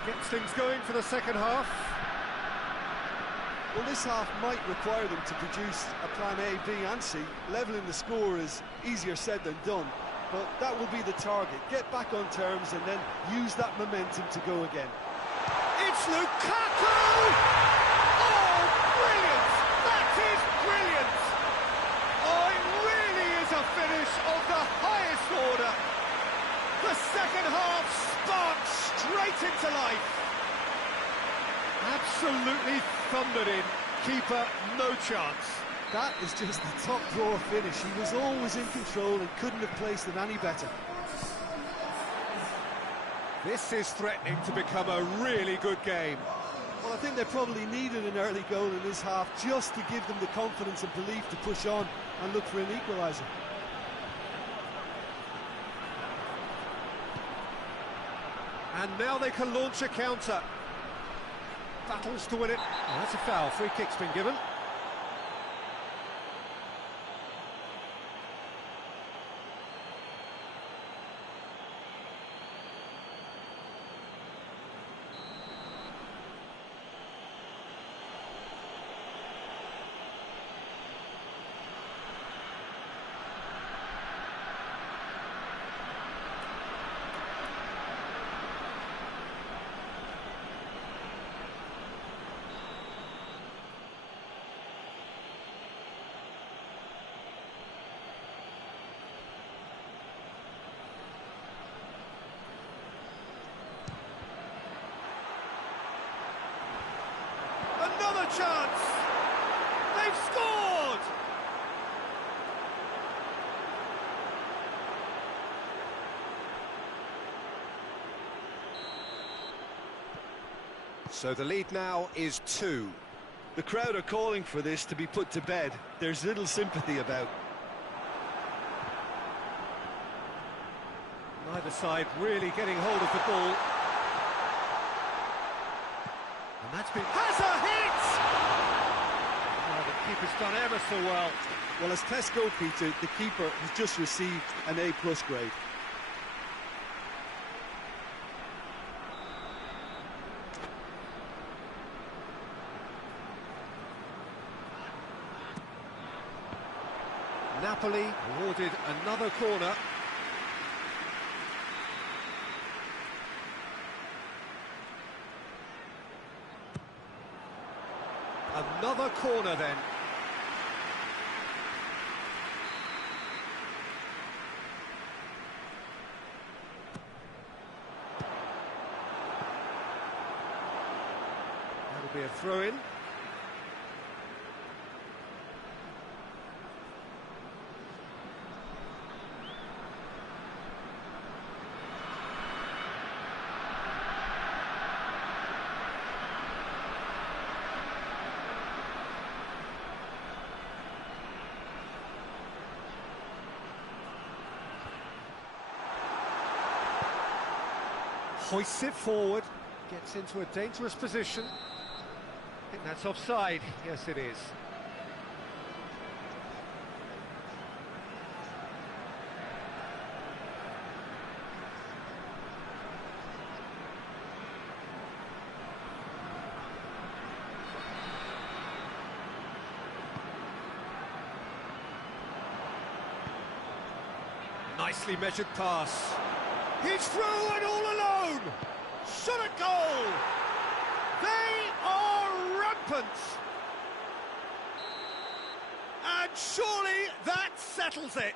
Gets things going for the second half. Well, this half might require them to produce a plan A, B and C. Levelling the score is easier said than done, but that will be the target. Get back on terms and then use that momentum to go again. It's Lukaku! Oh, brilliant! That is brilliant! Oh, it really is a finish of the highest order. The second half sparks straight into life. Absolutely thundered in. Keeper, no chance. That is just the top drawer finish. He was always in control and couldn't have placed it any better. This is threatening to become a really good game. Well, I think they probably needed an early goal in this half just to give them the confidence and belief to push on and look for an equaliser. And now they can launch a counter. Battles to win it. Oh, that's a foul. Free kick's been given. Another chance! They've scored! So the lead now is 2. The crowd are calling for this to be put to bed. There's little sympathy about. Neither side really getting hold of the ball. And that's been... has a hit! Oh, the keeper's done ever so well. Well, as tests go, Peter, the keeper has just received an A+ grade. Napoli awarded another corner. Another corner then. That'll be a throw-in. Hoists it forward, gets into a dangerous position. I think that's offside. Yes, it is. Nicely measured pass. He's through and all alone! Shot at goal! They are rampant! And surely that settles it!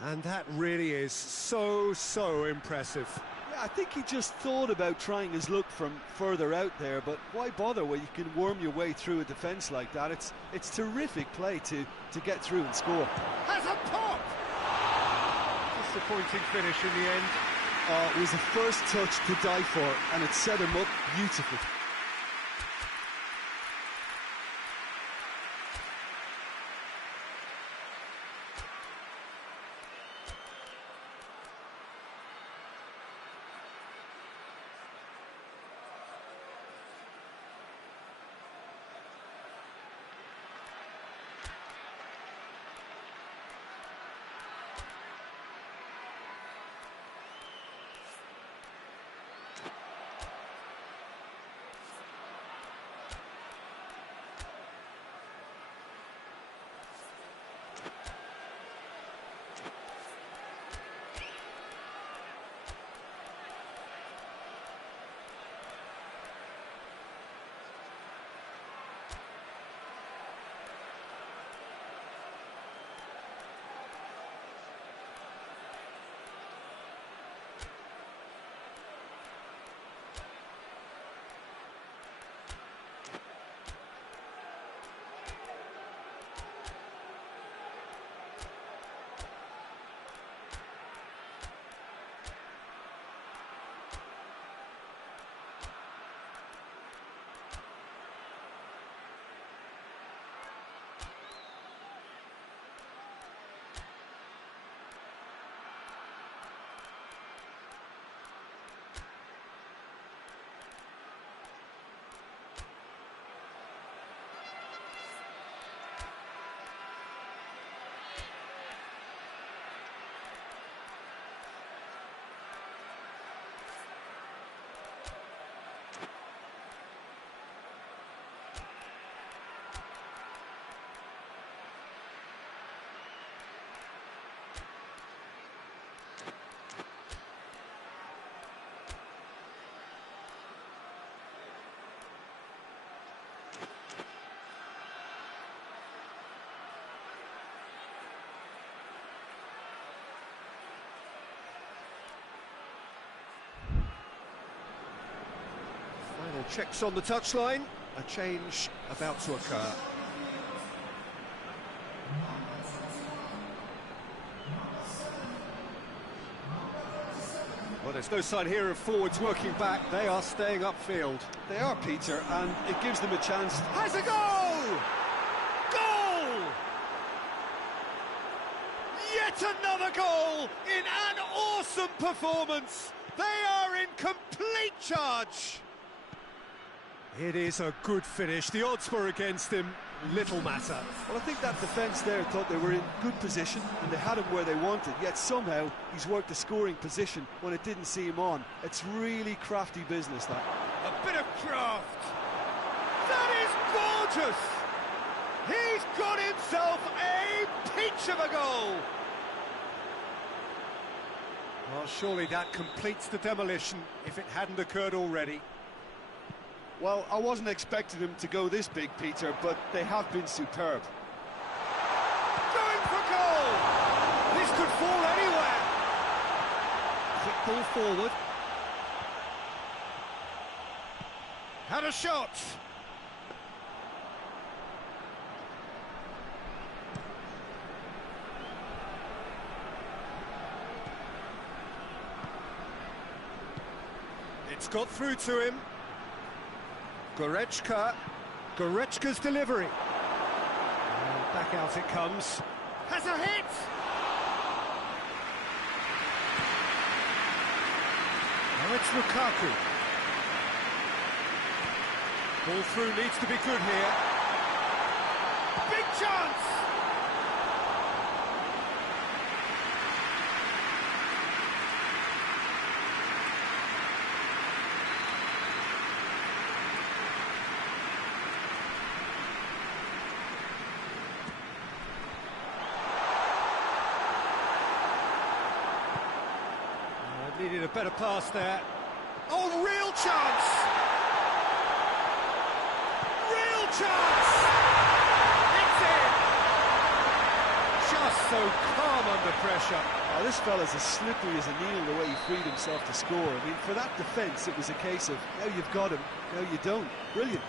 And that really is so impressive. Yeah, I think he just thought about trying his luck from further out there, but why bother when you can worm your way through a defence like that? It's terrific play to get through and score. Has a pop! Disappointing finish in the end. Oh, it was the first touch to die for, and it set him up beautifully. Checks on the touchline, a change about to occur. Well, there's no sign here of forwards working back. They are staying upfield. They are, Peter, and it gives them a chance. Has a goal! Goal! Yet another goal in an awesome performance. They are in complete charge. It is a good finish. The odds were against him. Little matter. Well, I think that defence there thought they were in good position and they had him where they wanted, yet somehow he's worked a scoring position when it didn't see him on. It's really crafty business, that. A bit of craft. That is gorgeous. He's got himself a peach of a goal. Well, surely that completes the demolition if it hadn't occurred already. Well, I wasn't expecting them to go this big, Peter, but they have been superb. Going for goal! This could fall anywhere. Quick ball forward. Had a shot. It's got through to him. Goretzka's delivery. And back out it comes. Has a hit! Now it's Lukaku. Ball through needs to be good here. Big chance! Needed a better pass there. Oh, real chance! Real chance! It's in! Just so calm under pressure. Oh, this fella's as slippery as a needle the way he freed himself to score. I mean, for that defence, it was a case of, now you've got him, now you don't. Brilliant.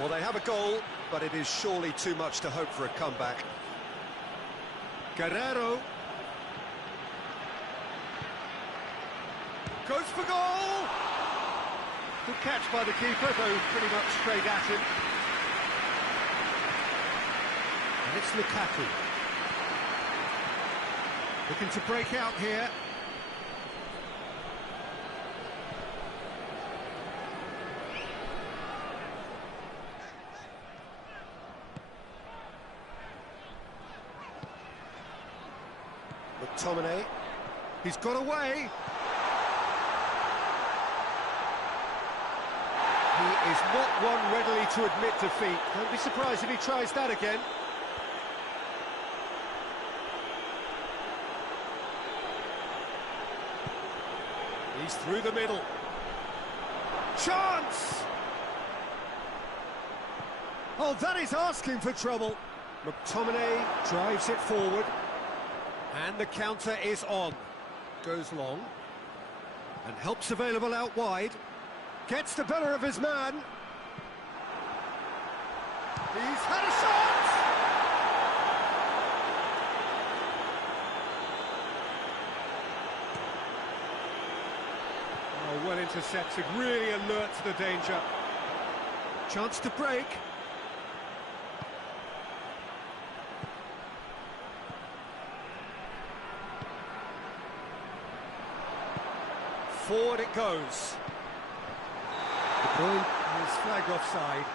Well, they have a goal, but it is surely too much to hope for a comeback. Guerrero. Goes for goal! Good catch by the keeper, though pretty much straight at him. And it's Lukaku. Looking to break out here. McTominay. He's got away. He is not one readily to admit defeat. Don't be surprised if he tries that again. He's through the middle. Chance! Oh, that is asking for trouble. McTominay drives it forward. And the counter is on. Goes long. And help's available out wide. Gets the better of his man. He's had a shot! Oh, well intercepted, really alert to the danger. Chance to break. Forward it goes. De Bruyne is flagged offside.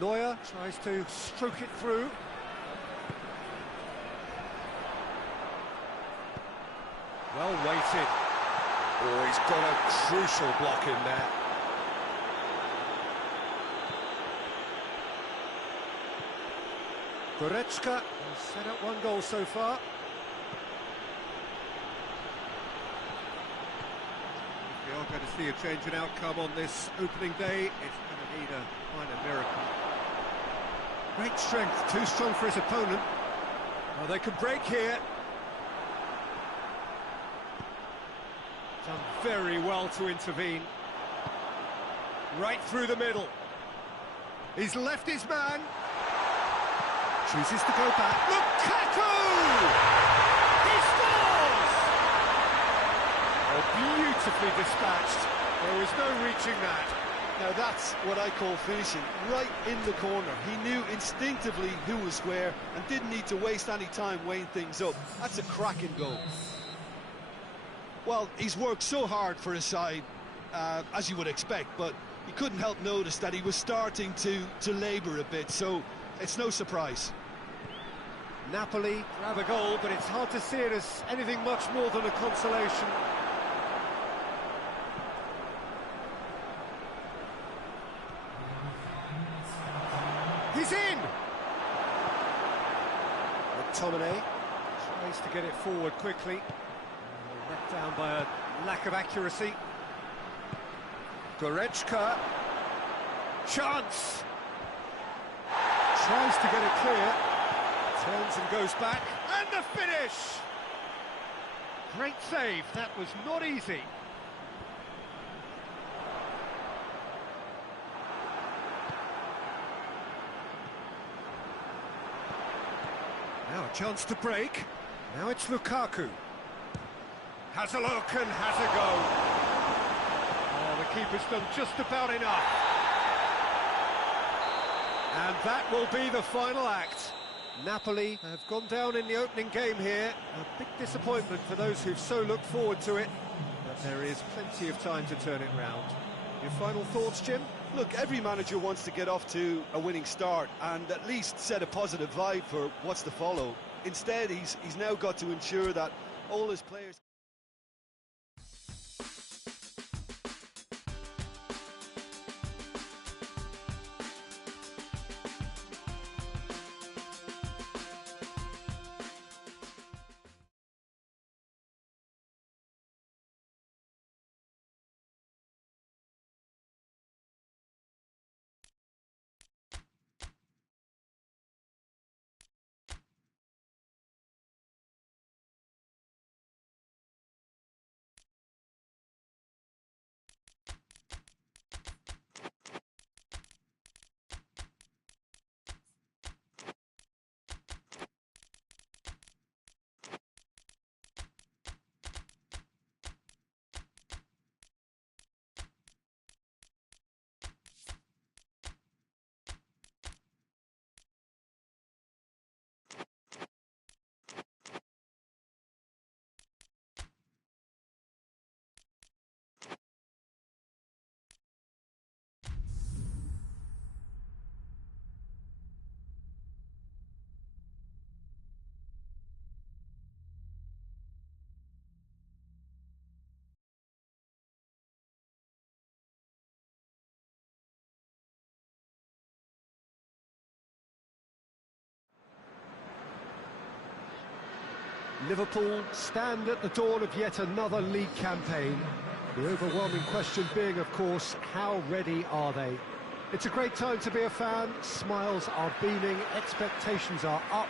Neuer tries to stroke it through. Well weighted. Oh, he's got a crucial block in there. Goretzka has set up one goal so far. If we are going to see a change in outcome on this opening day, it's going to need a minor miracle. Great strength, too strong for his opponent. Well, they can break here. Done very well to intervene. Right through the middle. He's left his man. Chooses to go back. Lukaku! He scores! Oh, beautifully dispatched. There was no reaching that. Now that's what I call finishing, right in the corner. He knew instinctively who was where and didn't need to waste any time weighing things up. That's a cracking goal. Well, he's worked so hard for his side, as you would expect, but you couldn't help notice that he was starting to labour a bit, so it's no surprise. Napoli grab a goal, but it's hard to see it as anything much more than a consolation. He's in! McTominay tries to get it forward quickly. Let down by a lack of accuracy. Goretzka. Chance! Tries to get it clear. Turns and goes back. And the finish! Great save. That was not easy. Now a chance to break. Now it's Lukaku. Has a look and has a go. Oh, the keeper's done just about enough. And that will be the final act. Napoli have gone down in the opening game here. A big disappointment for those who've so looked forward to it. But there is plenty of time to turn it round. Your final thoughts, Jim? Look, every manager wants to get off to a winning start and at least set a positive vibe for what's to follow. Instead, he's now got to ensure that all his players... Liverpool stand at the dawn of yet another league campaign. The overwhelming question being, of course, how ready are they? It's a great time to be a fan. Smiles are beaming, expectations are up.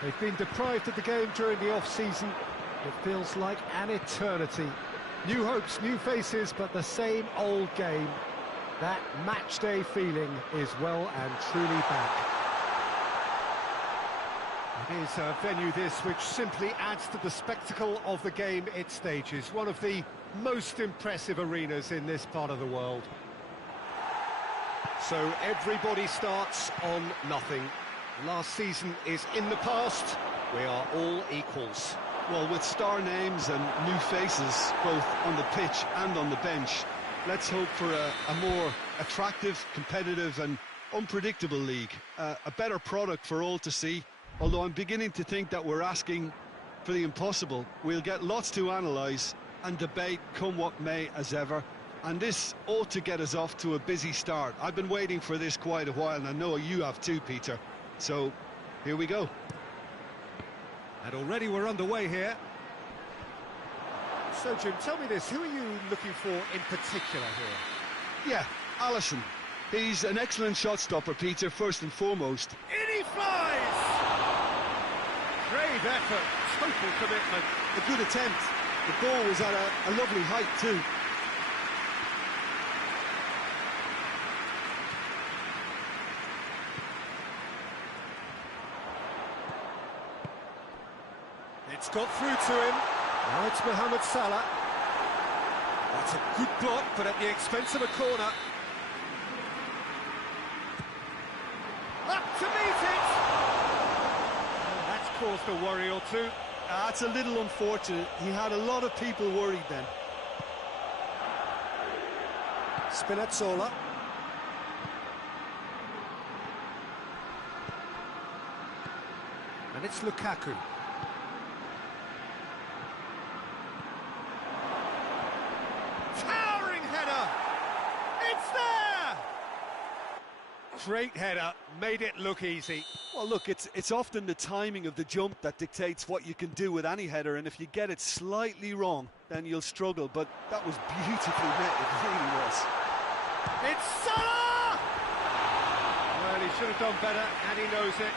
They've been deprived of the game during the off-season. It feels like an eternity. New hopes, new faces, but the same old game. That match-day feeling is well and truly back. It is a venue this which simply adds to the spectacle of the game it stages. One of the most impressive arenas in this part of the world. So everybody starts on nothing. Last season is in the past. We are all equals. Well, with star names and new faces, both on the pitch and on the bench, let's hope for a more attractive, competitive and unpredictable league. A better product for all to see. Although I'm beginning to think that we're asking for the impossible. We'll get lots to analyse and debate come what may as ever. And this ought to get us off to a busy start. I've been waiting for this quite a while, and I know you have too, Peter. So, here we go. And already we're underway here. So, Jim, tell me this, who are you looking for in particular here? Yeah, Alisson. He's an excellent shot stopper, Peter, first and foremost. It he flies! Brave effort, total commitment. A good attempt. The ball was at a lovely height too. It's got through to him. Now it's Mohamed Salah. That's a good block, but at the expense of a corner. Up to meet it! Oh, that's caused a worry or two. That's a little unfortunate. He had a lot of people worried then. Spinazzola. And it's Lukaku. Towering header! It's there! Great header, made it look easy. Well, look, it's often the timing of the jump that dictates what you can do with any header, and if you get it slightly wrong, then you'll struggle. But that was beautifully met, it really was. It's Salah! Well, he should have done better, and he knows it.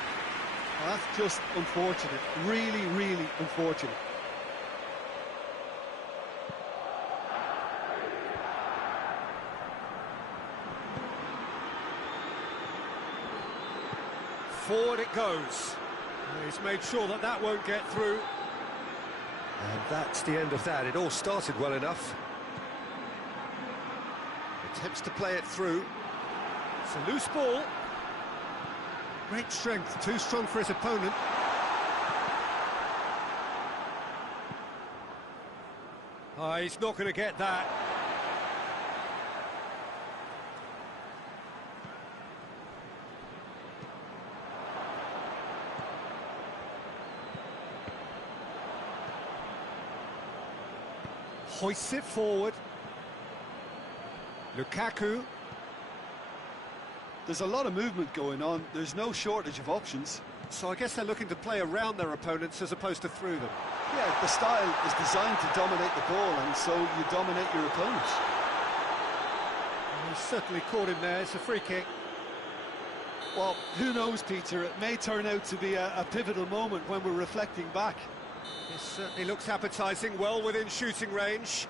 Well, that's just unfortunate. Really, really unfortunate. Forward it goes. He's made sure that that won't get through. And that's the end of that. It all started well enough. Attempts to play it through. It's a loose ball. Great strength, too strong for his opponent. Oh, he's not going to get that. Hoists it forward. Lukaku. There's a lot of movement going on. There's no shortage of options. So I guess they're looking to play around their opponents as opposed to through them. Yeah, the style is designed to dominate the ball, and so you dominate your opponents. He's certainly caught him there. It's a free kick. Well, who knows, Peter? It may turn out to be a pivotal moment when we're reflecting back. This certainly looks appetising, well within shooting range.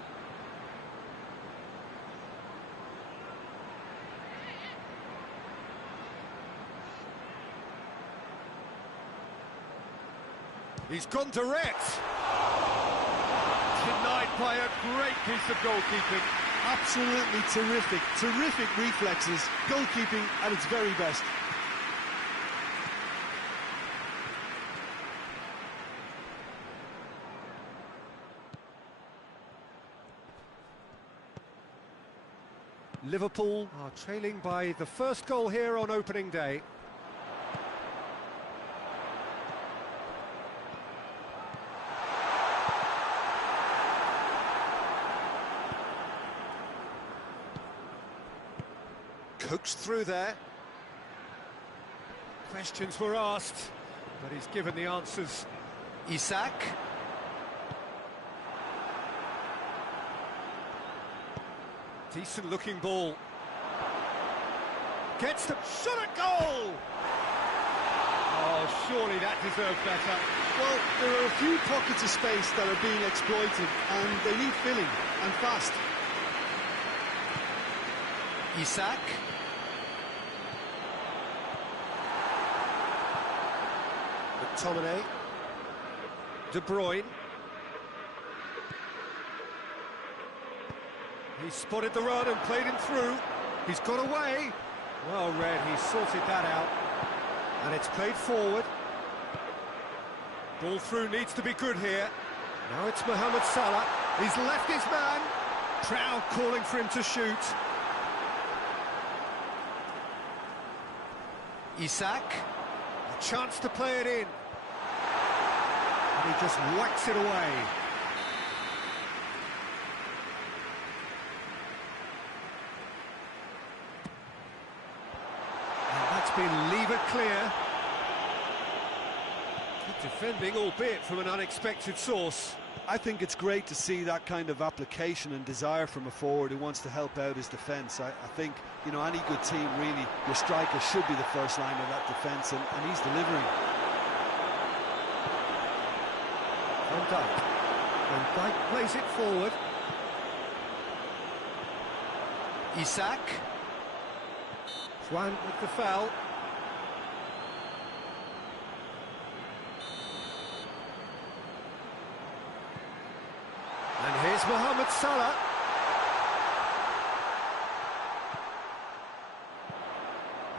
He's gone direct. Denied by a great piece of goalkeeping. Absolutely terrific, terrific reflexes. Goalkeeping at its very best. Liverpool are trailing by the first goal here on opening day. Coaxed through there. Questions were asked, but he's given the answers. Isak. Decent looking ball. Gets the shot at goal! Oh, surely that deserved better. Well, there are a few pockets of space that are being exploited, and they need filling, and fast. Isak. McTominay. De Bruyne. He spotted the run and played him through. He's got away. Well read, he sorted that out. And it's played forward. Ball through needs to be good here. Now it's Mohamed Salah. He's left his man. Crowd calling for him to shoot. Isak. A chance to play it in. And he just whacks it away. Been levered clear. Good defending, albeit from an unexpected source. I think it's great to see that kind of application and desire from a forward who wants to help out his defence. I think, you know, any good team, really, your striker should be the first line of that defence, and he's delivering. Van Dijk plays it forward. Isak. Juan with the foul. And here's Mohamed Salah.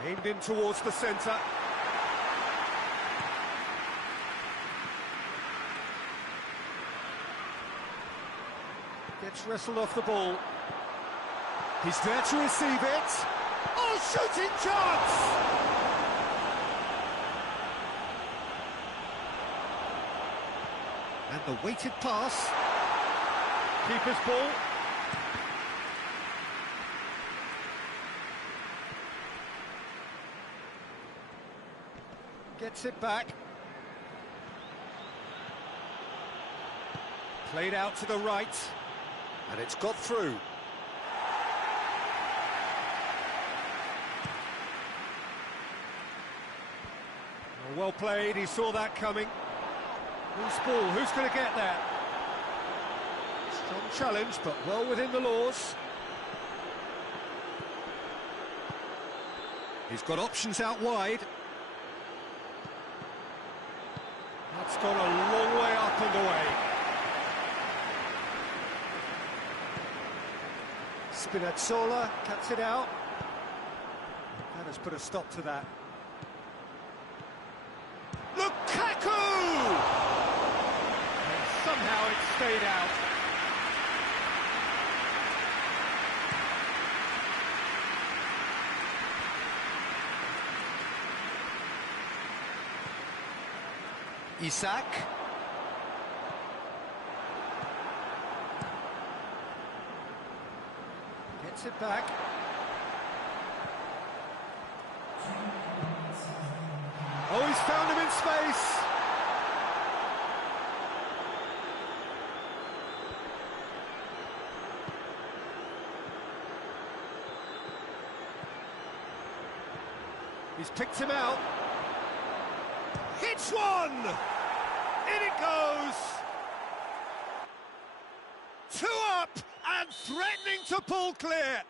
Aimed in towards the centre. Gets wrestled off the ball. He's there to receive it. Oh, shooting chance! And the weighted pass. Keeper's ball. Gets it back. Played out to the right. And it's got through. Well played, he saw that coming. Loose ball, who's going to get that? Strong challenge, but well within the laws. He's got options out wide. That's gone a long way up and away. Spinazzola cuts it out. That has put a stop to that. Lukaku! And somehow it stayed out. Isak. Gets it back. Oh, he's found him in space. He's picked him out. Hits one! In it goes! 2 up and threatening to pull clear.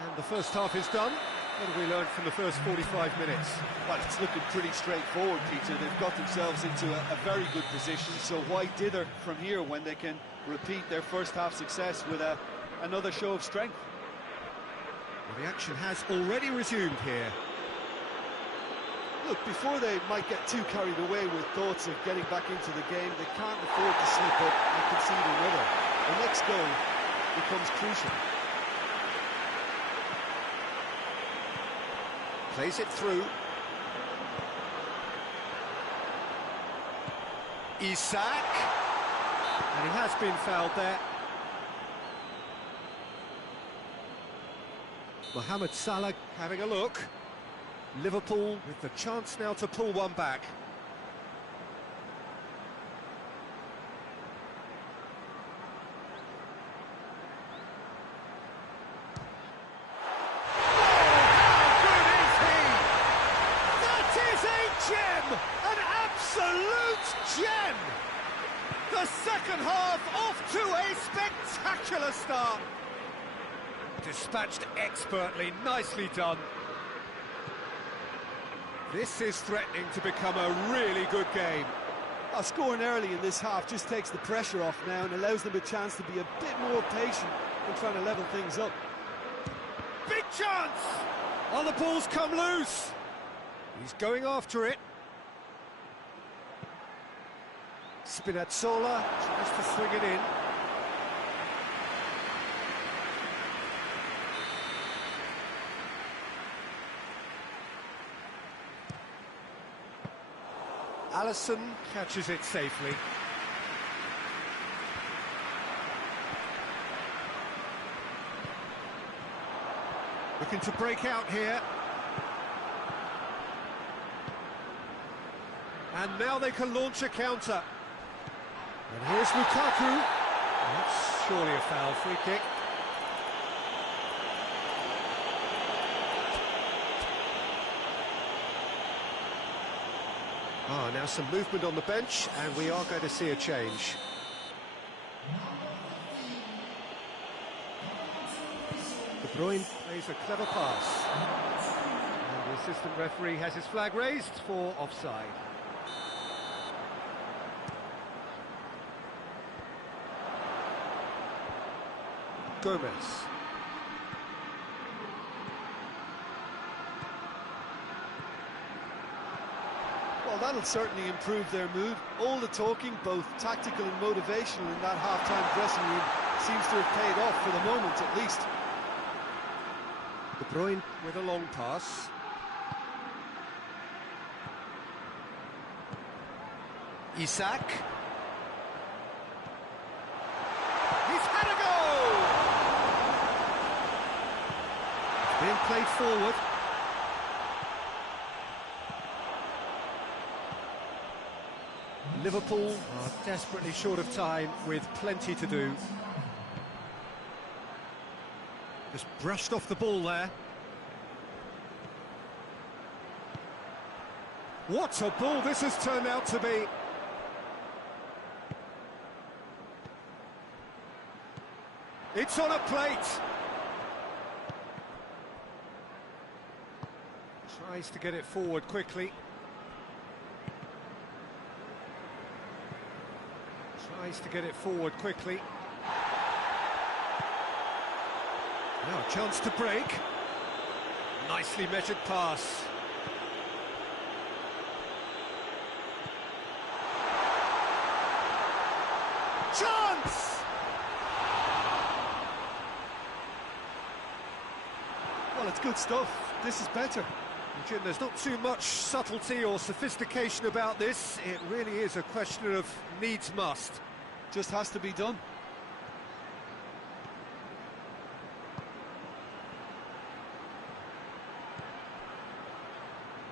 And the first half is done. What have we learned from the first 45 minutes? Well, it's looking pretty straightforward, Peter. They've got themselves into a very good position, so why dither from here when they can repeat their first half success with another show of strength? Well, the action has already resumed here. Look, before they might get too carried away with thoughts of getting back into the game, they can't afford to slip up and concede another. The next goal becomes crucial. Plays it through. Isak. And he has been fouled there. Mohamed Salah having a look. Liverpool with the chance now to pull one back. Gem! The second half off to a spectacular start. Dispatched expertly, nicely done. This is threatening to become a really good game. Scoring early in this half just takes the pressure off now and allows them a chance to be a bit more patient in trying to level things up. Big chance! Oh, the ball's come loose. He's going after it. Spinazzola tries to swing it in. Alisson catches it safely. Looking to break out here. And now they can launch a counter. And here's Lukaku. That's surely a foul. Free kick. Now some movement on the bench, and we are going to see a change. De Bruyne plays a clever pass. And the assistant referee has his flag raised for offside. Gomez. Well, that'll certainly improve their mood. All the talking, both tactical and motivational, in that half-time dressing room seems to have paid off for the moment, at least. De Bruyne with a long pass. Isak. He's had a go! It's being played forward. Liverpool are desperately short of time with plenty to do. Just brushed off the ball there. What a ball this has turned out to be. It's on a plate. Tries to get it forward quickly. Tries to get it forward quickly. Now a chance to break. Nicely measured pass. Chance! Well, it's good stuff. This is better. Jim, there's not too much subtlety or sophistication about this. It really is a question of needs must. Just has to be done.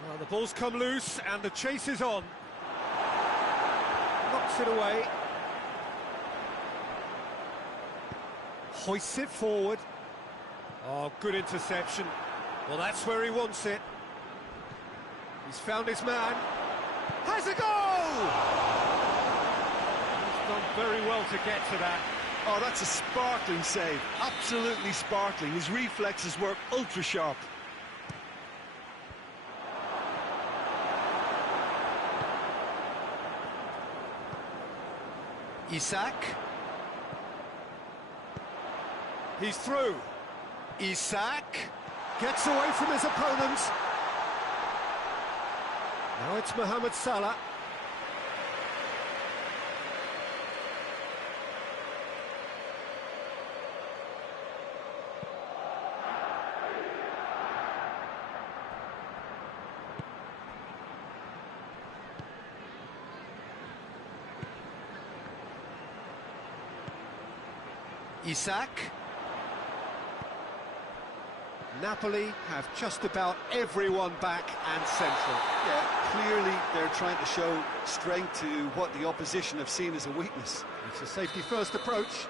Well, the ball's come loose and the chase is on. Knocks it away. Hoists it forward. Oh, good interception. Well, that's where he wants it. He's found his man. Has a goal! He's done very well to get to that. Oh, that's a sparkling save. Absolutely sparkling. His reflexes were ultra sharp. Isak. He's through. Isak gets away from his opponent. Now it's Mohamed Salah. Isak. Napoli have just about everyone back and central. Yeah, clearly they're trying to show strength to what the opposition have seen as a weakness. It's a safety-first approach.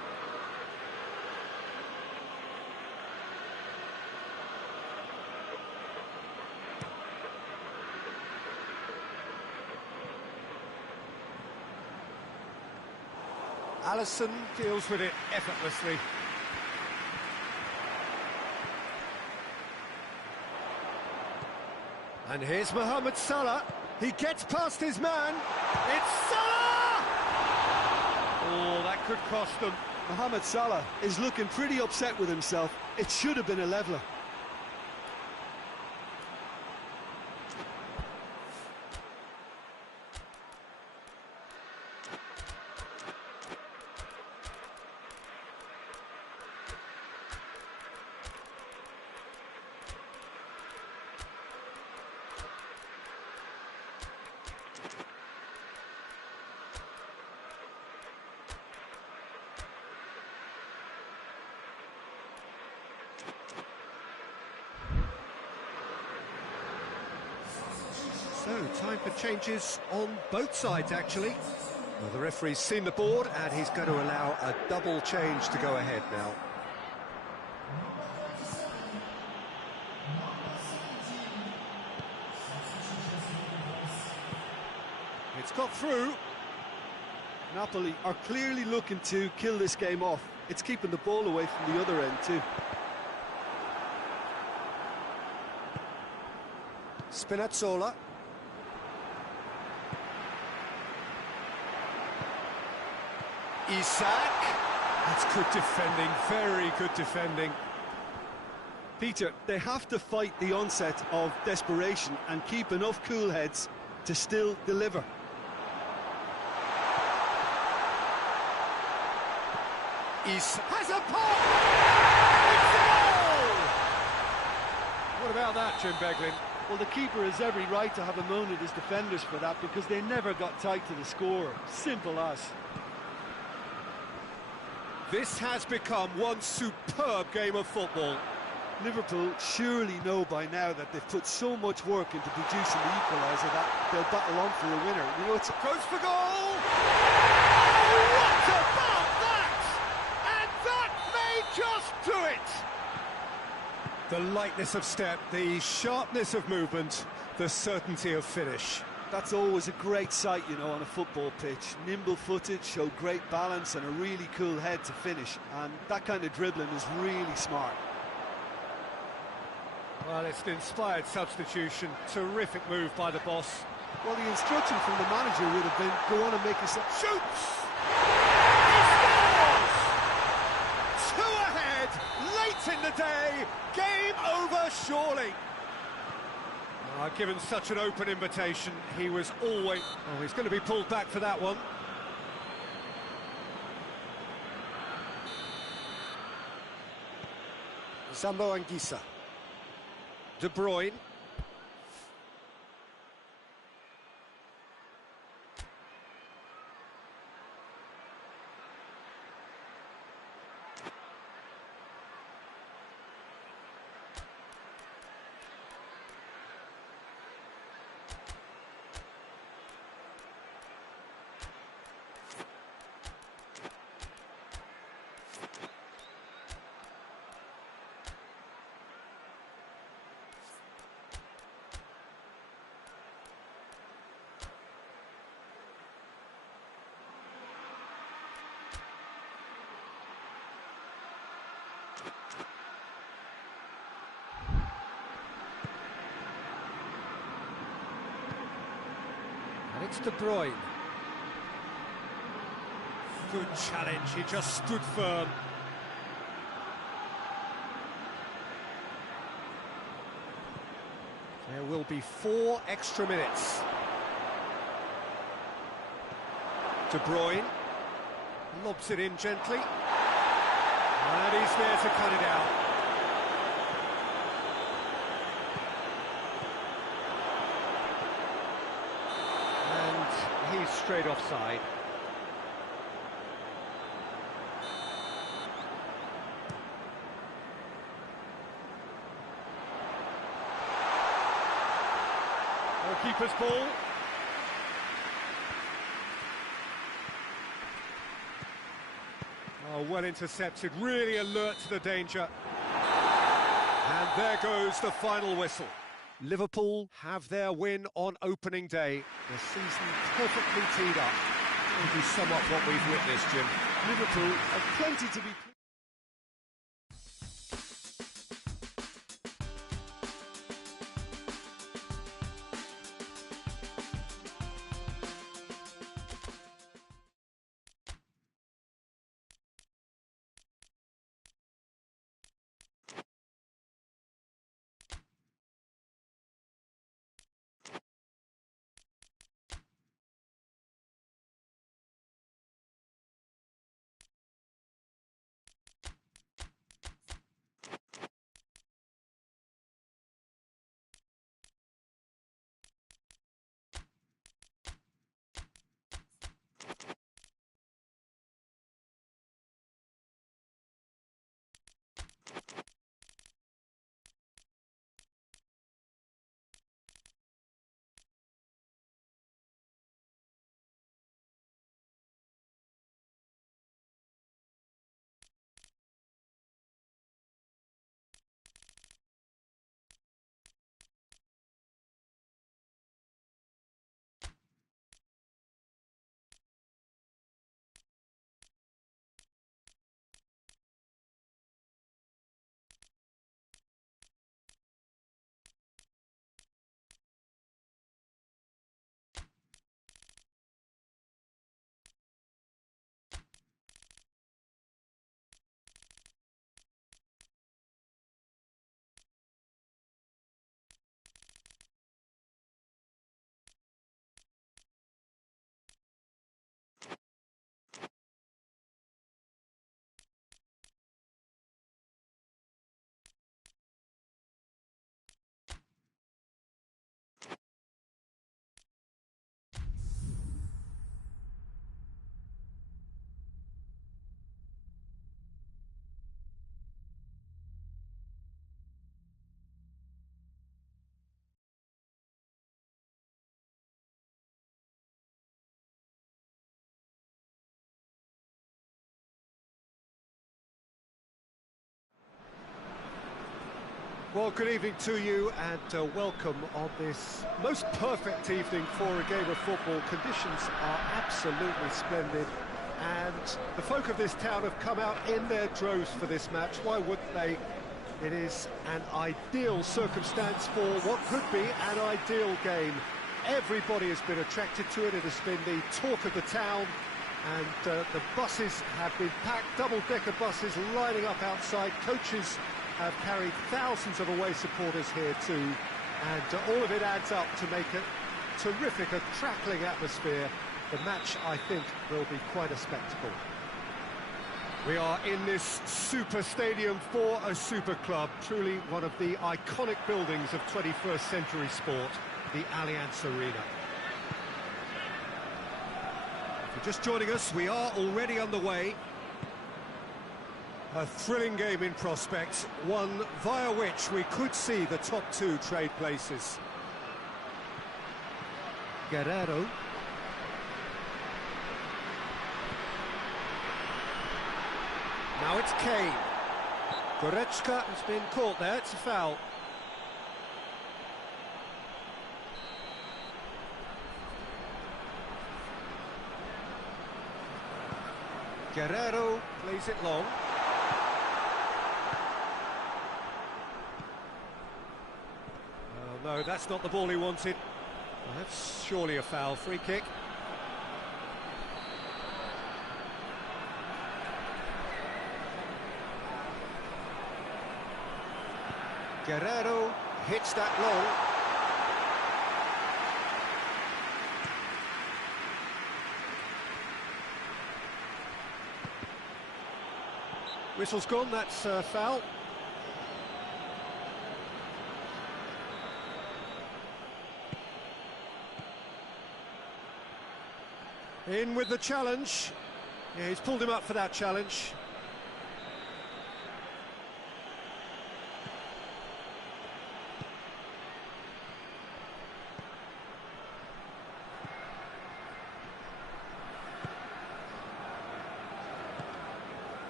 Alisson deals with it effortlessly. And here's Mohamed Salah. He gets past his man. It's Salah! Oh, that could cost them. Mohamed Salah is looking pretty upset with himself. It should have been a leveller. So, time for changes on both sides, actually. Well, the referee's seen the board and he's going to allow a double change to go ahead now. It's got through. Napoli are clearly looking to kill this game off. It's keeping the ball away from the other end too. Spinazzola. Isak. That's good defending, very good defending. Peter, they have to fight the onset of desperation and keep enough cool heads to still deliver. Isak has a pop! It's a goal! What about that, Jim Beglin? Well, the keeper has every right to have a moan at his defenders for that because they never got tight to the score. Simple as. This has become one superb game of football. Liverpool surely know by now that they've put so much work into producing the equaliser that they'll battle on for a winner. You know, it's goes for goal! Oh, what about that? And that may just do it! The lightness of step, the sharpness of movement, the certainty of finish. That's always a great sight, you know, on a football pitch. Nimble-footed, show great balance and a really cool head to finish. And that kind of dribbling is really smart. Well, it's an inspired substitution. Terrific move by the boss. Well, the instruction from the manager would have been, go on and make yourself... Shoots! He scores! 2 ahead, late in the day, game over surely. Given such an open invitation, he was always... Oh, he's going to be pulled back for that one. Zambo Anguissa. De Bruyne. And it's De Bruyne. Good challenge, he just stood firm. There will be 4 extra minutes. De Bruyne lobs it in gently. And he's there to cut it out. He's straight offside. Keeper's ball. Oh, well intercepted, really alert to the danger. And there goes the final whistle. Liverpool have their win on opening day. The season perfectly teed up. Will be somewhat what we've witnessed, Jim. Liverpool have plenty to be... Well, good evening to you and welcome on this most perfect evening for a game of football. Conditions are absolutely splendid and the folk of this town have come out in their droves for this match. Why wouldn't they? It is an ideal circumstance for what could be an ideal game. Everybody has been attracted to it. It has been the talk of the town, and the buses have been packed, double-decker buses lining up outside. Coaches have carried thousands of away supporters here too, and all of it adds up to make it terrific, a crackling atmosphere. The match, I think, will be quite a spectacle. We are in this super stadium for a super club, truly one of the iconic buildings of 21st century sport, the Allianz Arena. If you're just joining us, we are already underway. A thrilling game in prospect, one via which we could see the top two trade places. Guerrero. Now it's Kane. Goretzka has been caught there, it's a foul. Guerrero plays it long. Oh, no, that's not the ball he wanted. Well, that's surely a foul. Free kick. Guerrero hits that long. Whistle's gone, that's a foul. In with the challenge. Yeah, he's pulled him up for that challenge.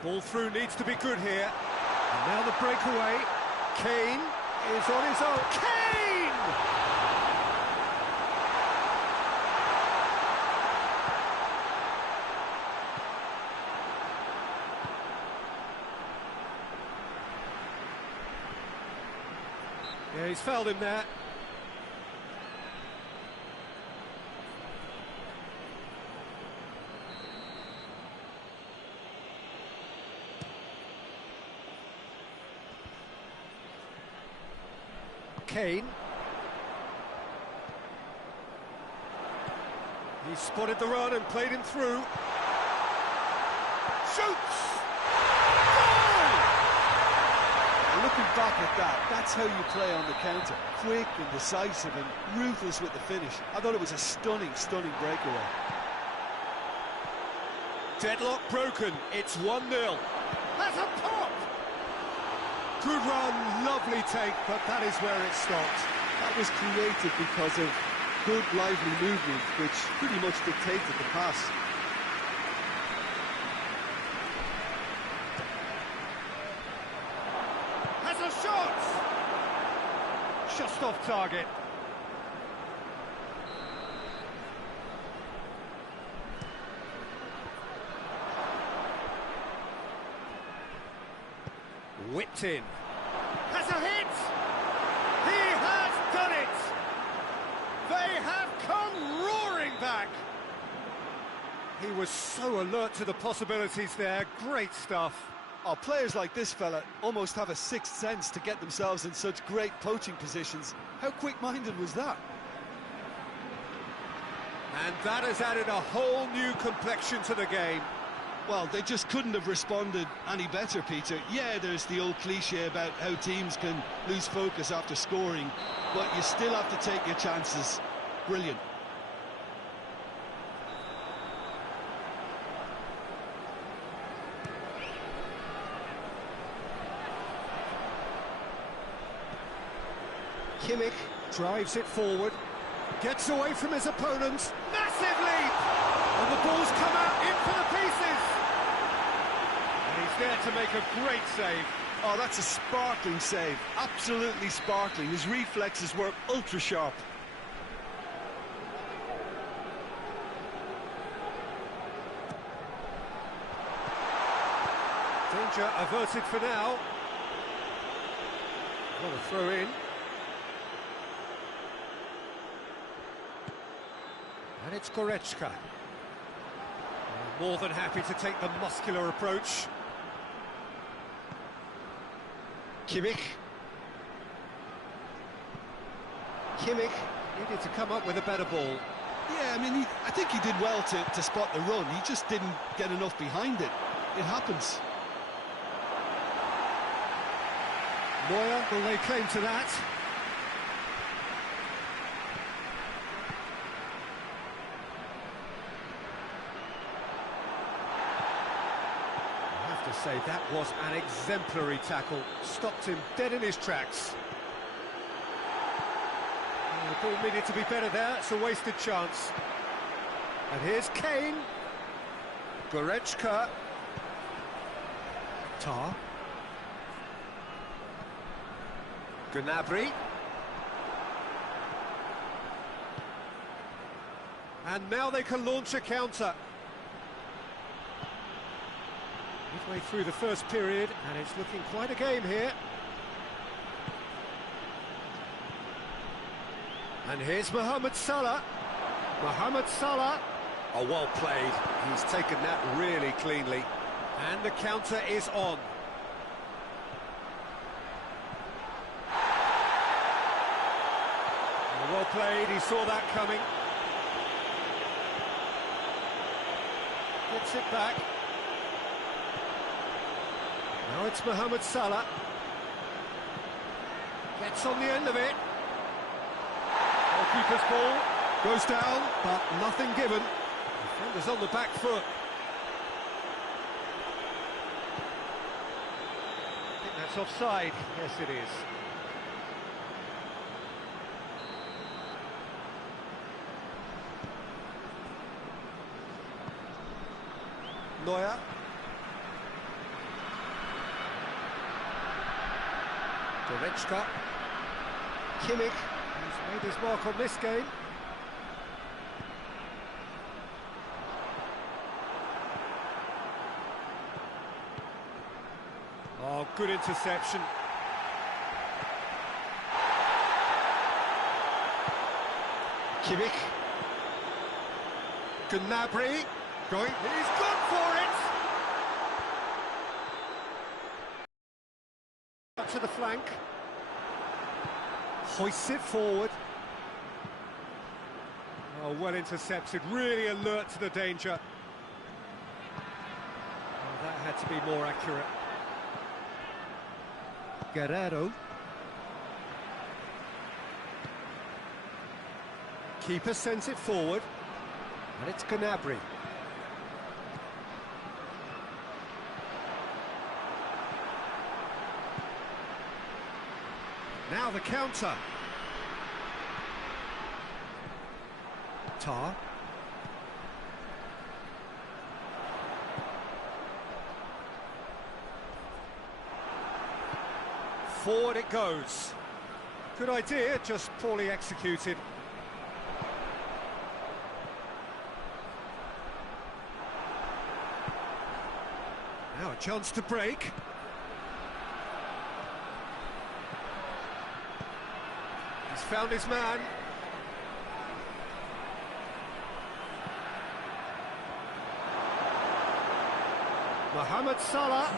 Ball through needs to be good here. And now the breakaway. Kane is on his own. Kane! Yeah, he's fouled him there. Kane. He spotted the run and played him through. Shoots! Goal! And looking back at that, that's how you play on the counter. Quick and decisive and ruthless with the finish. I thought it was a stunning, stunning breakaway. Deadlock broken. It's 1-0. That's a pop! Good run, lovely take, but that is where it stopped. That was created because of good, lively movement, which pretty much dictated the pass. Has a shot! Just off target. Whipped in. Has a hit! He has done it! They have come roaring back! He was so alert to the possibilities there. Great stuff. Oh, players like this fella almost have a sixth sense to get themselves in such great poaching positions. How quick-minded was that? And that has added a whole new complexion to the game. Well, they just couldn't have responded any better, Peter. Yeah, there's the old cliche about how teams can lose focus after scoring, but you still have to take your chances. Brilliant. Kimmich drives it forward, gets away from his opponent. Massive leap! And the ball's come out in for the pieces. And he's there to make a great save. Oh, that's a sparkling save. Absolutely sparkling. His reflexes were ultra sharp. Danger averted for now. What a throw in. And it's Goretzka. More than happy to take the muscular approach. Kimmich needed to come up with a better ball. Yeah, I mean, I think he did well to spot the run. He just didn't get enough behind it. It happens. Neuer will lay claim to that. I have to say, that was an exemplary tackle. Stopped him dead in his tracks. The ball needed to be better there. It's a wasted chance. And here's Kane. Goretzka. Tar. Gnabry. And now they can launch a counter. Midway through the first period, and it's looking quite a game here. And here's Mohamed Salah. Mohamed Salah. Oh, well played. He's taken that really cleanly. And the counter is on. Well played, he saw that coming. Gets it back. Now it's Mohamed Salah. Gets on the end of it. Goalkeeper's ball goes down, but nothing given. Defender's on the back foot. I think that's offside. Yes, it is. Neuer. Goretzka. Kimmich, who's made his mark on this game. Oh, good interception. Kimmich. Gnabry. Going, he's gone for it! Up to the flank. Hoists it forward. Oh, well intercepted, really alert to the danger. Oh, that had to be more accurate. Guerrero. Keeper sends it forward. And it's Gnabry. Now the counter. Tar. Forward it goes. Good idea, just poorly executed. Now a chance to break. He's found his man. Mohamed Salah.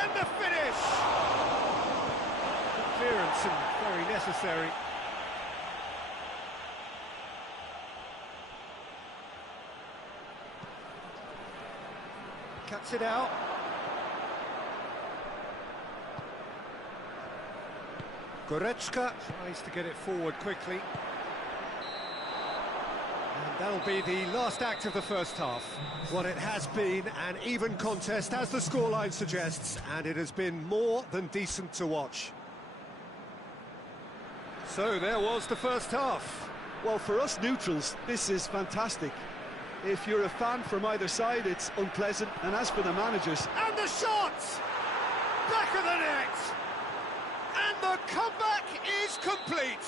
And the finish! Good clearance and very necessary. Cuts it out. Goretzka tries to get it forward quickly. And that'll be the last act of the first half. What it has been an even contest, as the scoreline suggests, and it has been more than decent to watch. So there was the first half. Well, for us neutrals, this is fantastic. If you're a fan from either side, it's unpleasant. And as for the managers... And the shot! Back of the net! And the comeback is complete!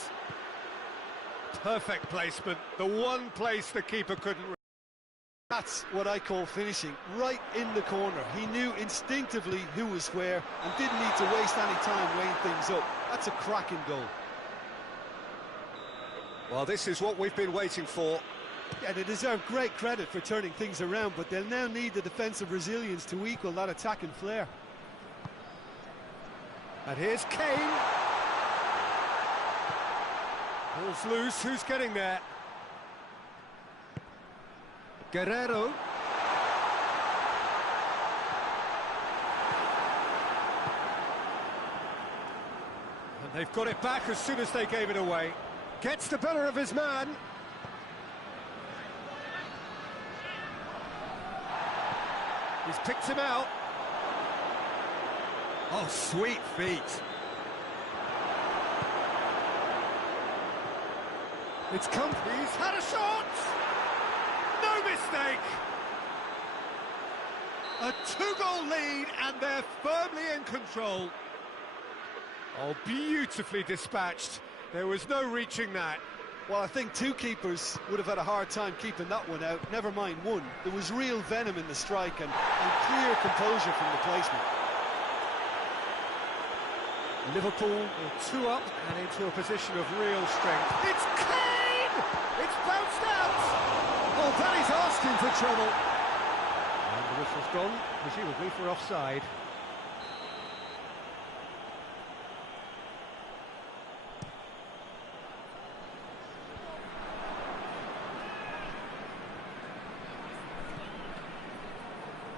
Perfect placement, the one place the keeper couldn't... That's what I call finishing, right in the corner. He knew instinctively who was where and didn't need to waste any time weighing things up. That's a cracking goal. Well, this is what we've been waiting for. Yeah, they deserve great credit for turning things around, but they'll now need the defensive resilience to equal that attacking flair. And here's Kane. Ball's loose, who's getting there? Guerrero. And they've got it back as soon as they gave it away. Gets the better of his man. He's picked him out. Oh, sweet feet. It's come. He's had a shot. No mistake. A two-goal lead, and they're firmly in control. Oh, beautifully dispatched. There was no reaching that. Well, I think two keepers would have had a hard time keeping that one out, never mind one. There was real venom in the strike and clear composure from the placement. Liverpool are two up and into a position of real strength. It's Kane! It's bounced out! Oh, that is asking for trouble. And the whistle's gone, presumably for offside.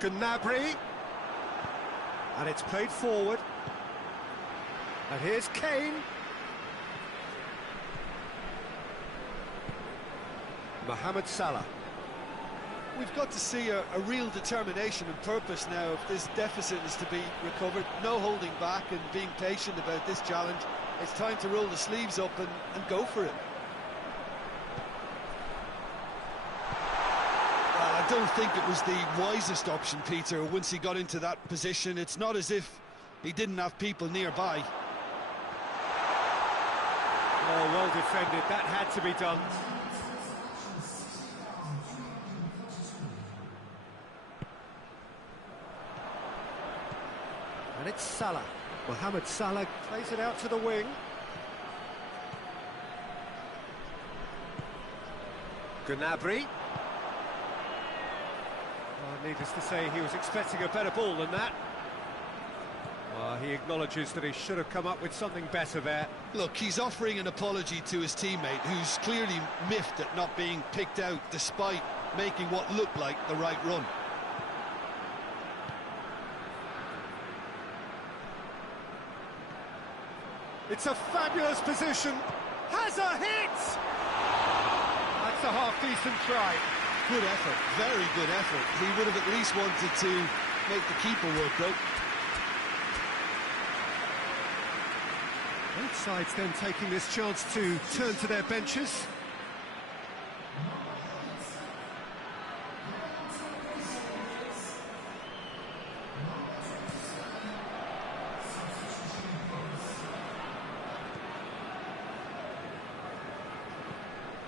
Gnabry, and it's played forward, and here's Kane. Mohamed Salah. We've got to see a real determination and purpose now if this deficit is to be recovered. No holding back and being patient about this challenge. It's time to roll the sleeves up and go for it. I don't think it was the wisest option, Peter, once he got into that position. It's not as if he didn't have people nearby. Oh, well defended. That had to be done. And it's Salah. Mohamed Salah plays it out to the wing. Gnabry. Needless to say, he was expecting a better ball than that. He acknowledges that he should have come up with something better there. Look, he's offering an apology to his teammate, who's clearly miffed at not being picked out despite making what looked like the right run. It's a fabulous position. Has a hit! That's a half-decent try. Good effort, very good effort. He would have at least wanted to make the keeper work, though. Both sides then taking this chance to turn to their benches.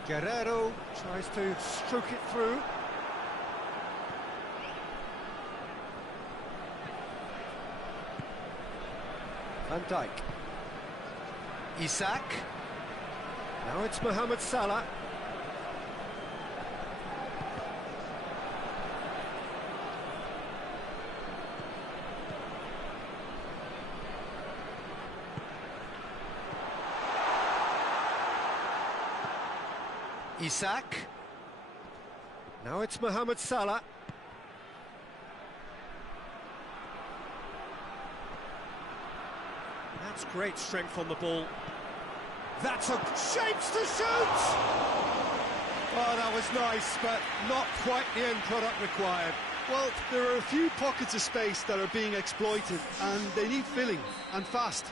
Guerrero tries to stroke it through. Van Dijk. Isak. Now it's Mohamed Salah. Isak. Now it's Mohamed Salah. That's great strength on the ball. That's a shapes to shoot! Oh, that was nice, but not quite the end product required. Well, there are a few pockets of space that are being exploited, and they need filling, and fast.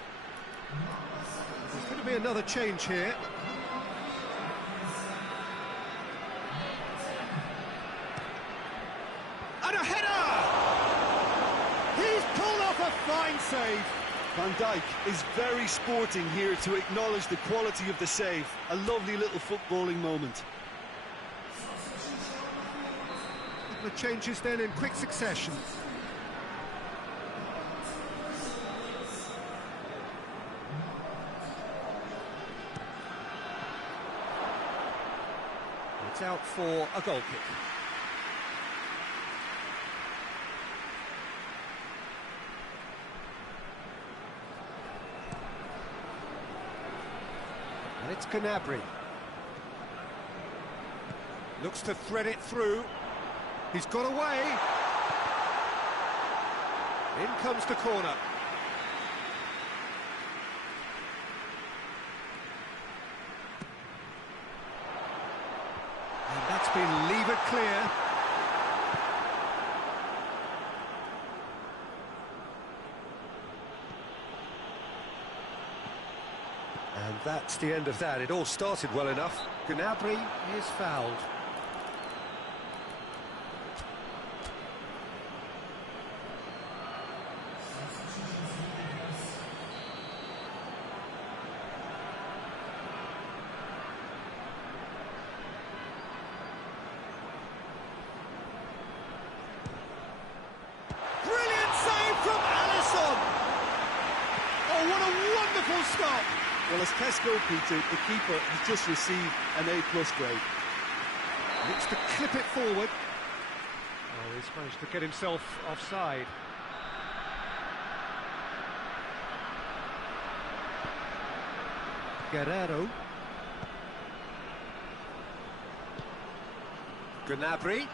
There's going to be another change here. fine save. Van Dijk is very sporting here to acknowledge the quality of the save. A lovely little footballing moment. The changes then in quick succession. It's out for a goal kick. And it's Gnabry. Looks to thread it through. He's got away. In comes the corner. And that's been levered clear. And that's the end of that. It all started well enough. Gnabry is fouled. Stop. Well, as tests go, Peter, the keeper has just received an A+ grade. Looks to clip it forward. Oh, he's managed to get himself offside. Guerrero. Gnabry.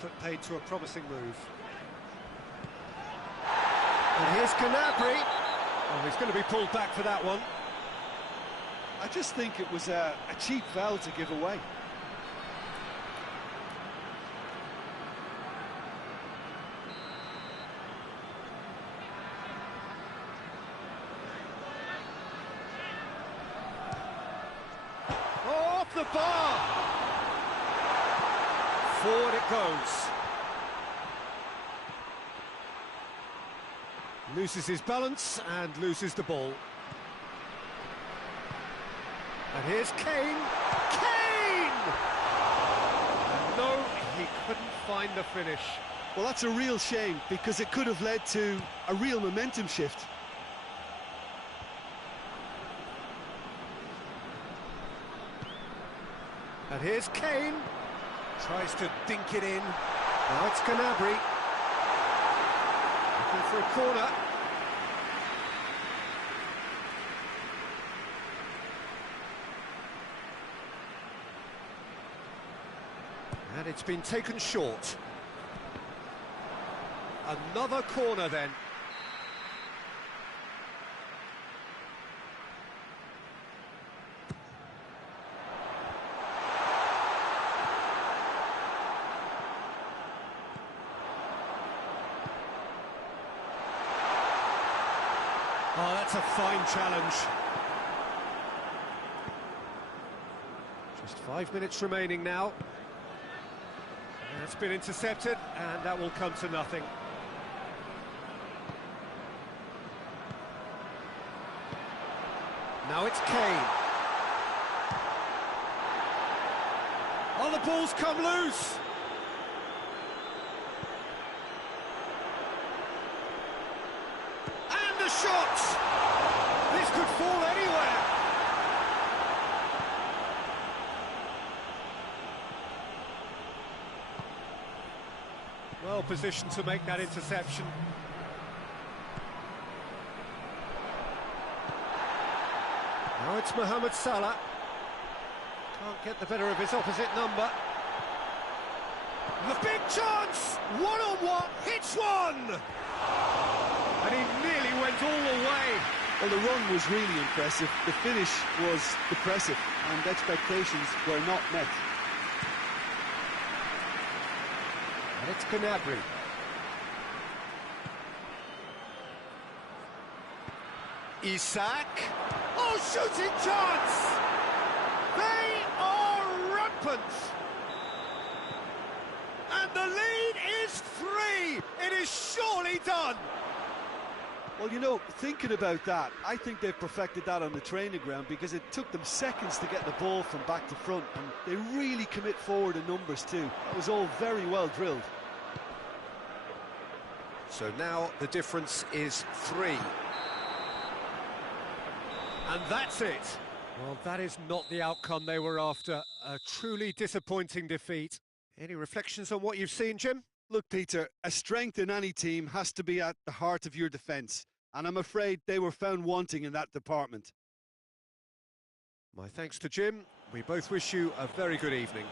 Put paid to a promising move. And here's Gnabry. Oh, he's going to be pulled back for that one. I just think it was a cheap foul to give away. Oh, off the bar! Forward it goes. Loses his balance and loses the ball. And here's Kane. Kane! And no, he couldn't find the finish. Well, that's a real shame, because it could have led to a real momentum shift. And here's Kane. Tries to dink it in. Now it's Gnabry. Looking for a corner. And it's been taken short. Another corner then. Oh, that's a fine challenge. Just 5 minutes remaining now. And it's been intercepted, and that will come to nothing. Now it's Kane. Oh, the ball's come loose. Shot! This could fall anywhere. Well positioned to make that interception. Now it's Mohamed Salah. Can't get the better of his opposite number. The big chance! One-on-one, hits one! And he nearly went all the way. Well, the run was really impressive. The finish was depressive, and expectations were not met. And it's Gnabry. Isak. Oh, shooting chance! opens. And the lead is 3. It is surely done. Well, you know, thinking about that, I think they've perfected that on the training ground, because it took them seconds to get the ball from back to front, and they really commit forward in numbers too. That was all very well drilled. So now the difference is 3. And that's it. Well, that is not the outcome they were after. A truly disappointing defeat. Any reflections on what you've seen, Jim? Look, Peter, a strength in any team has to be at the heart of your defence, and I'm afraid they were found wanting in that department. My thanks to Jim. We both wish you a very good evening.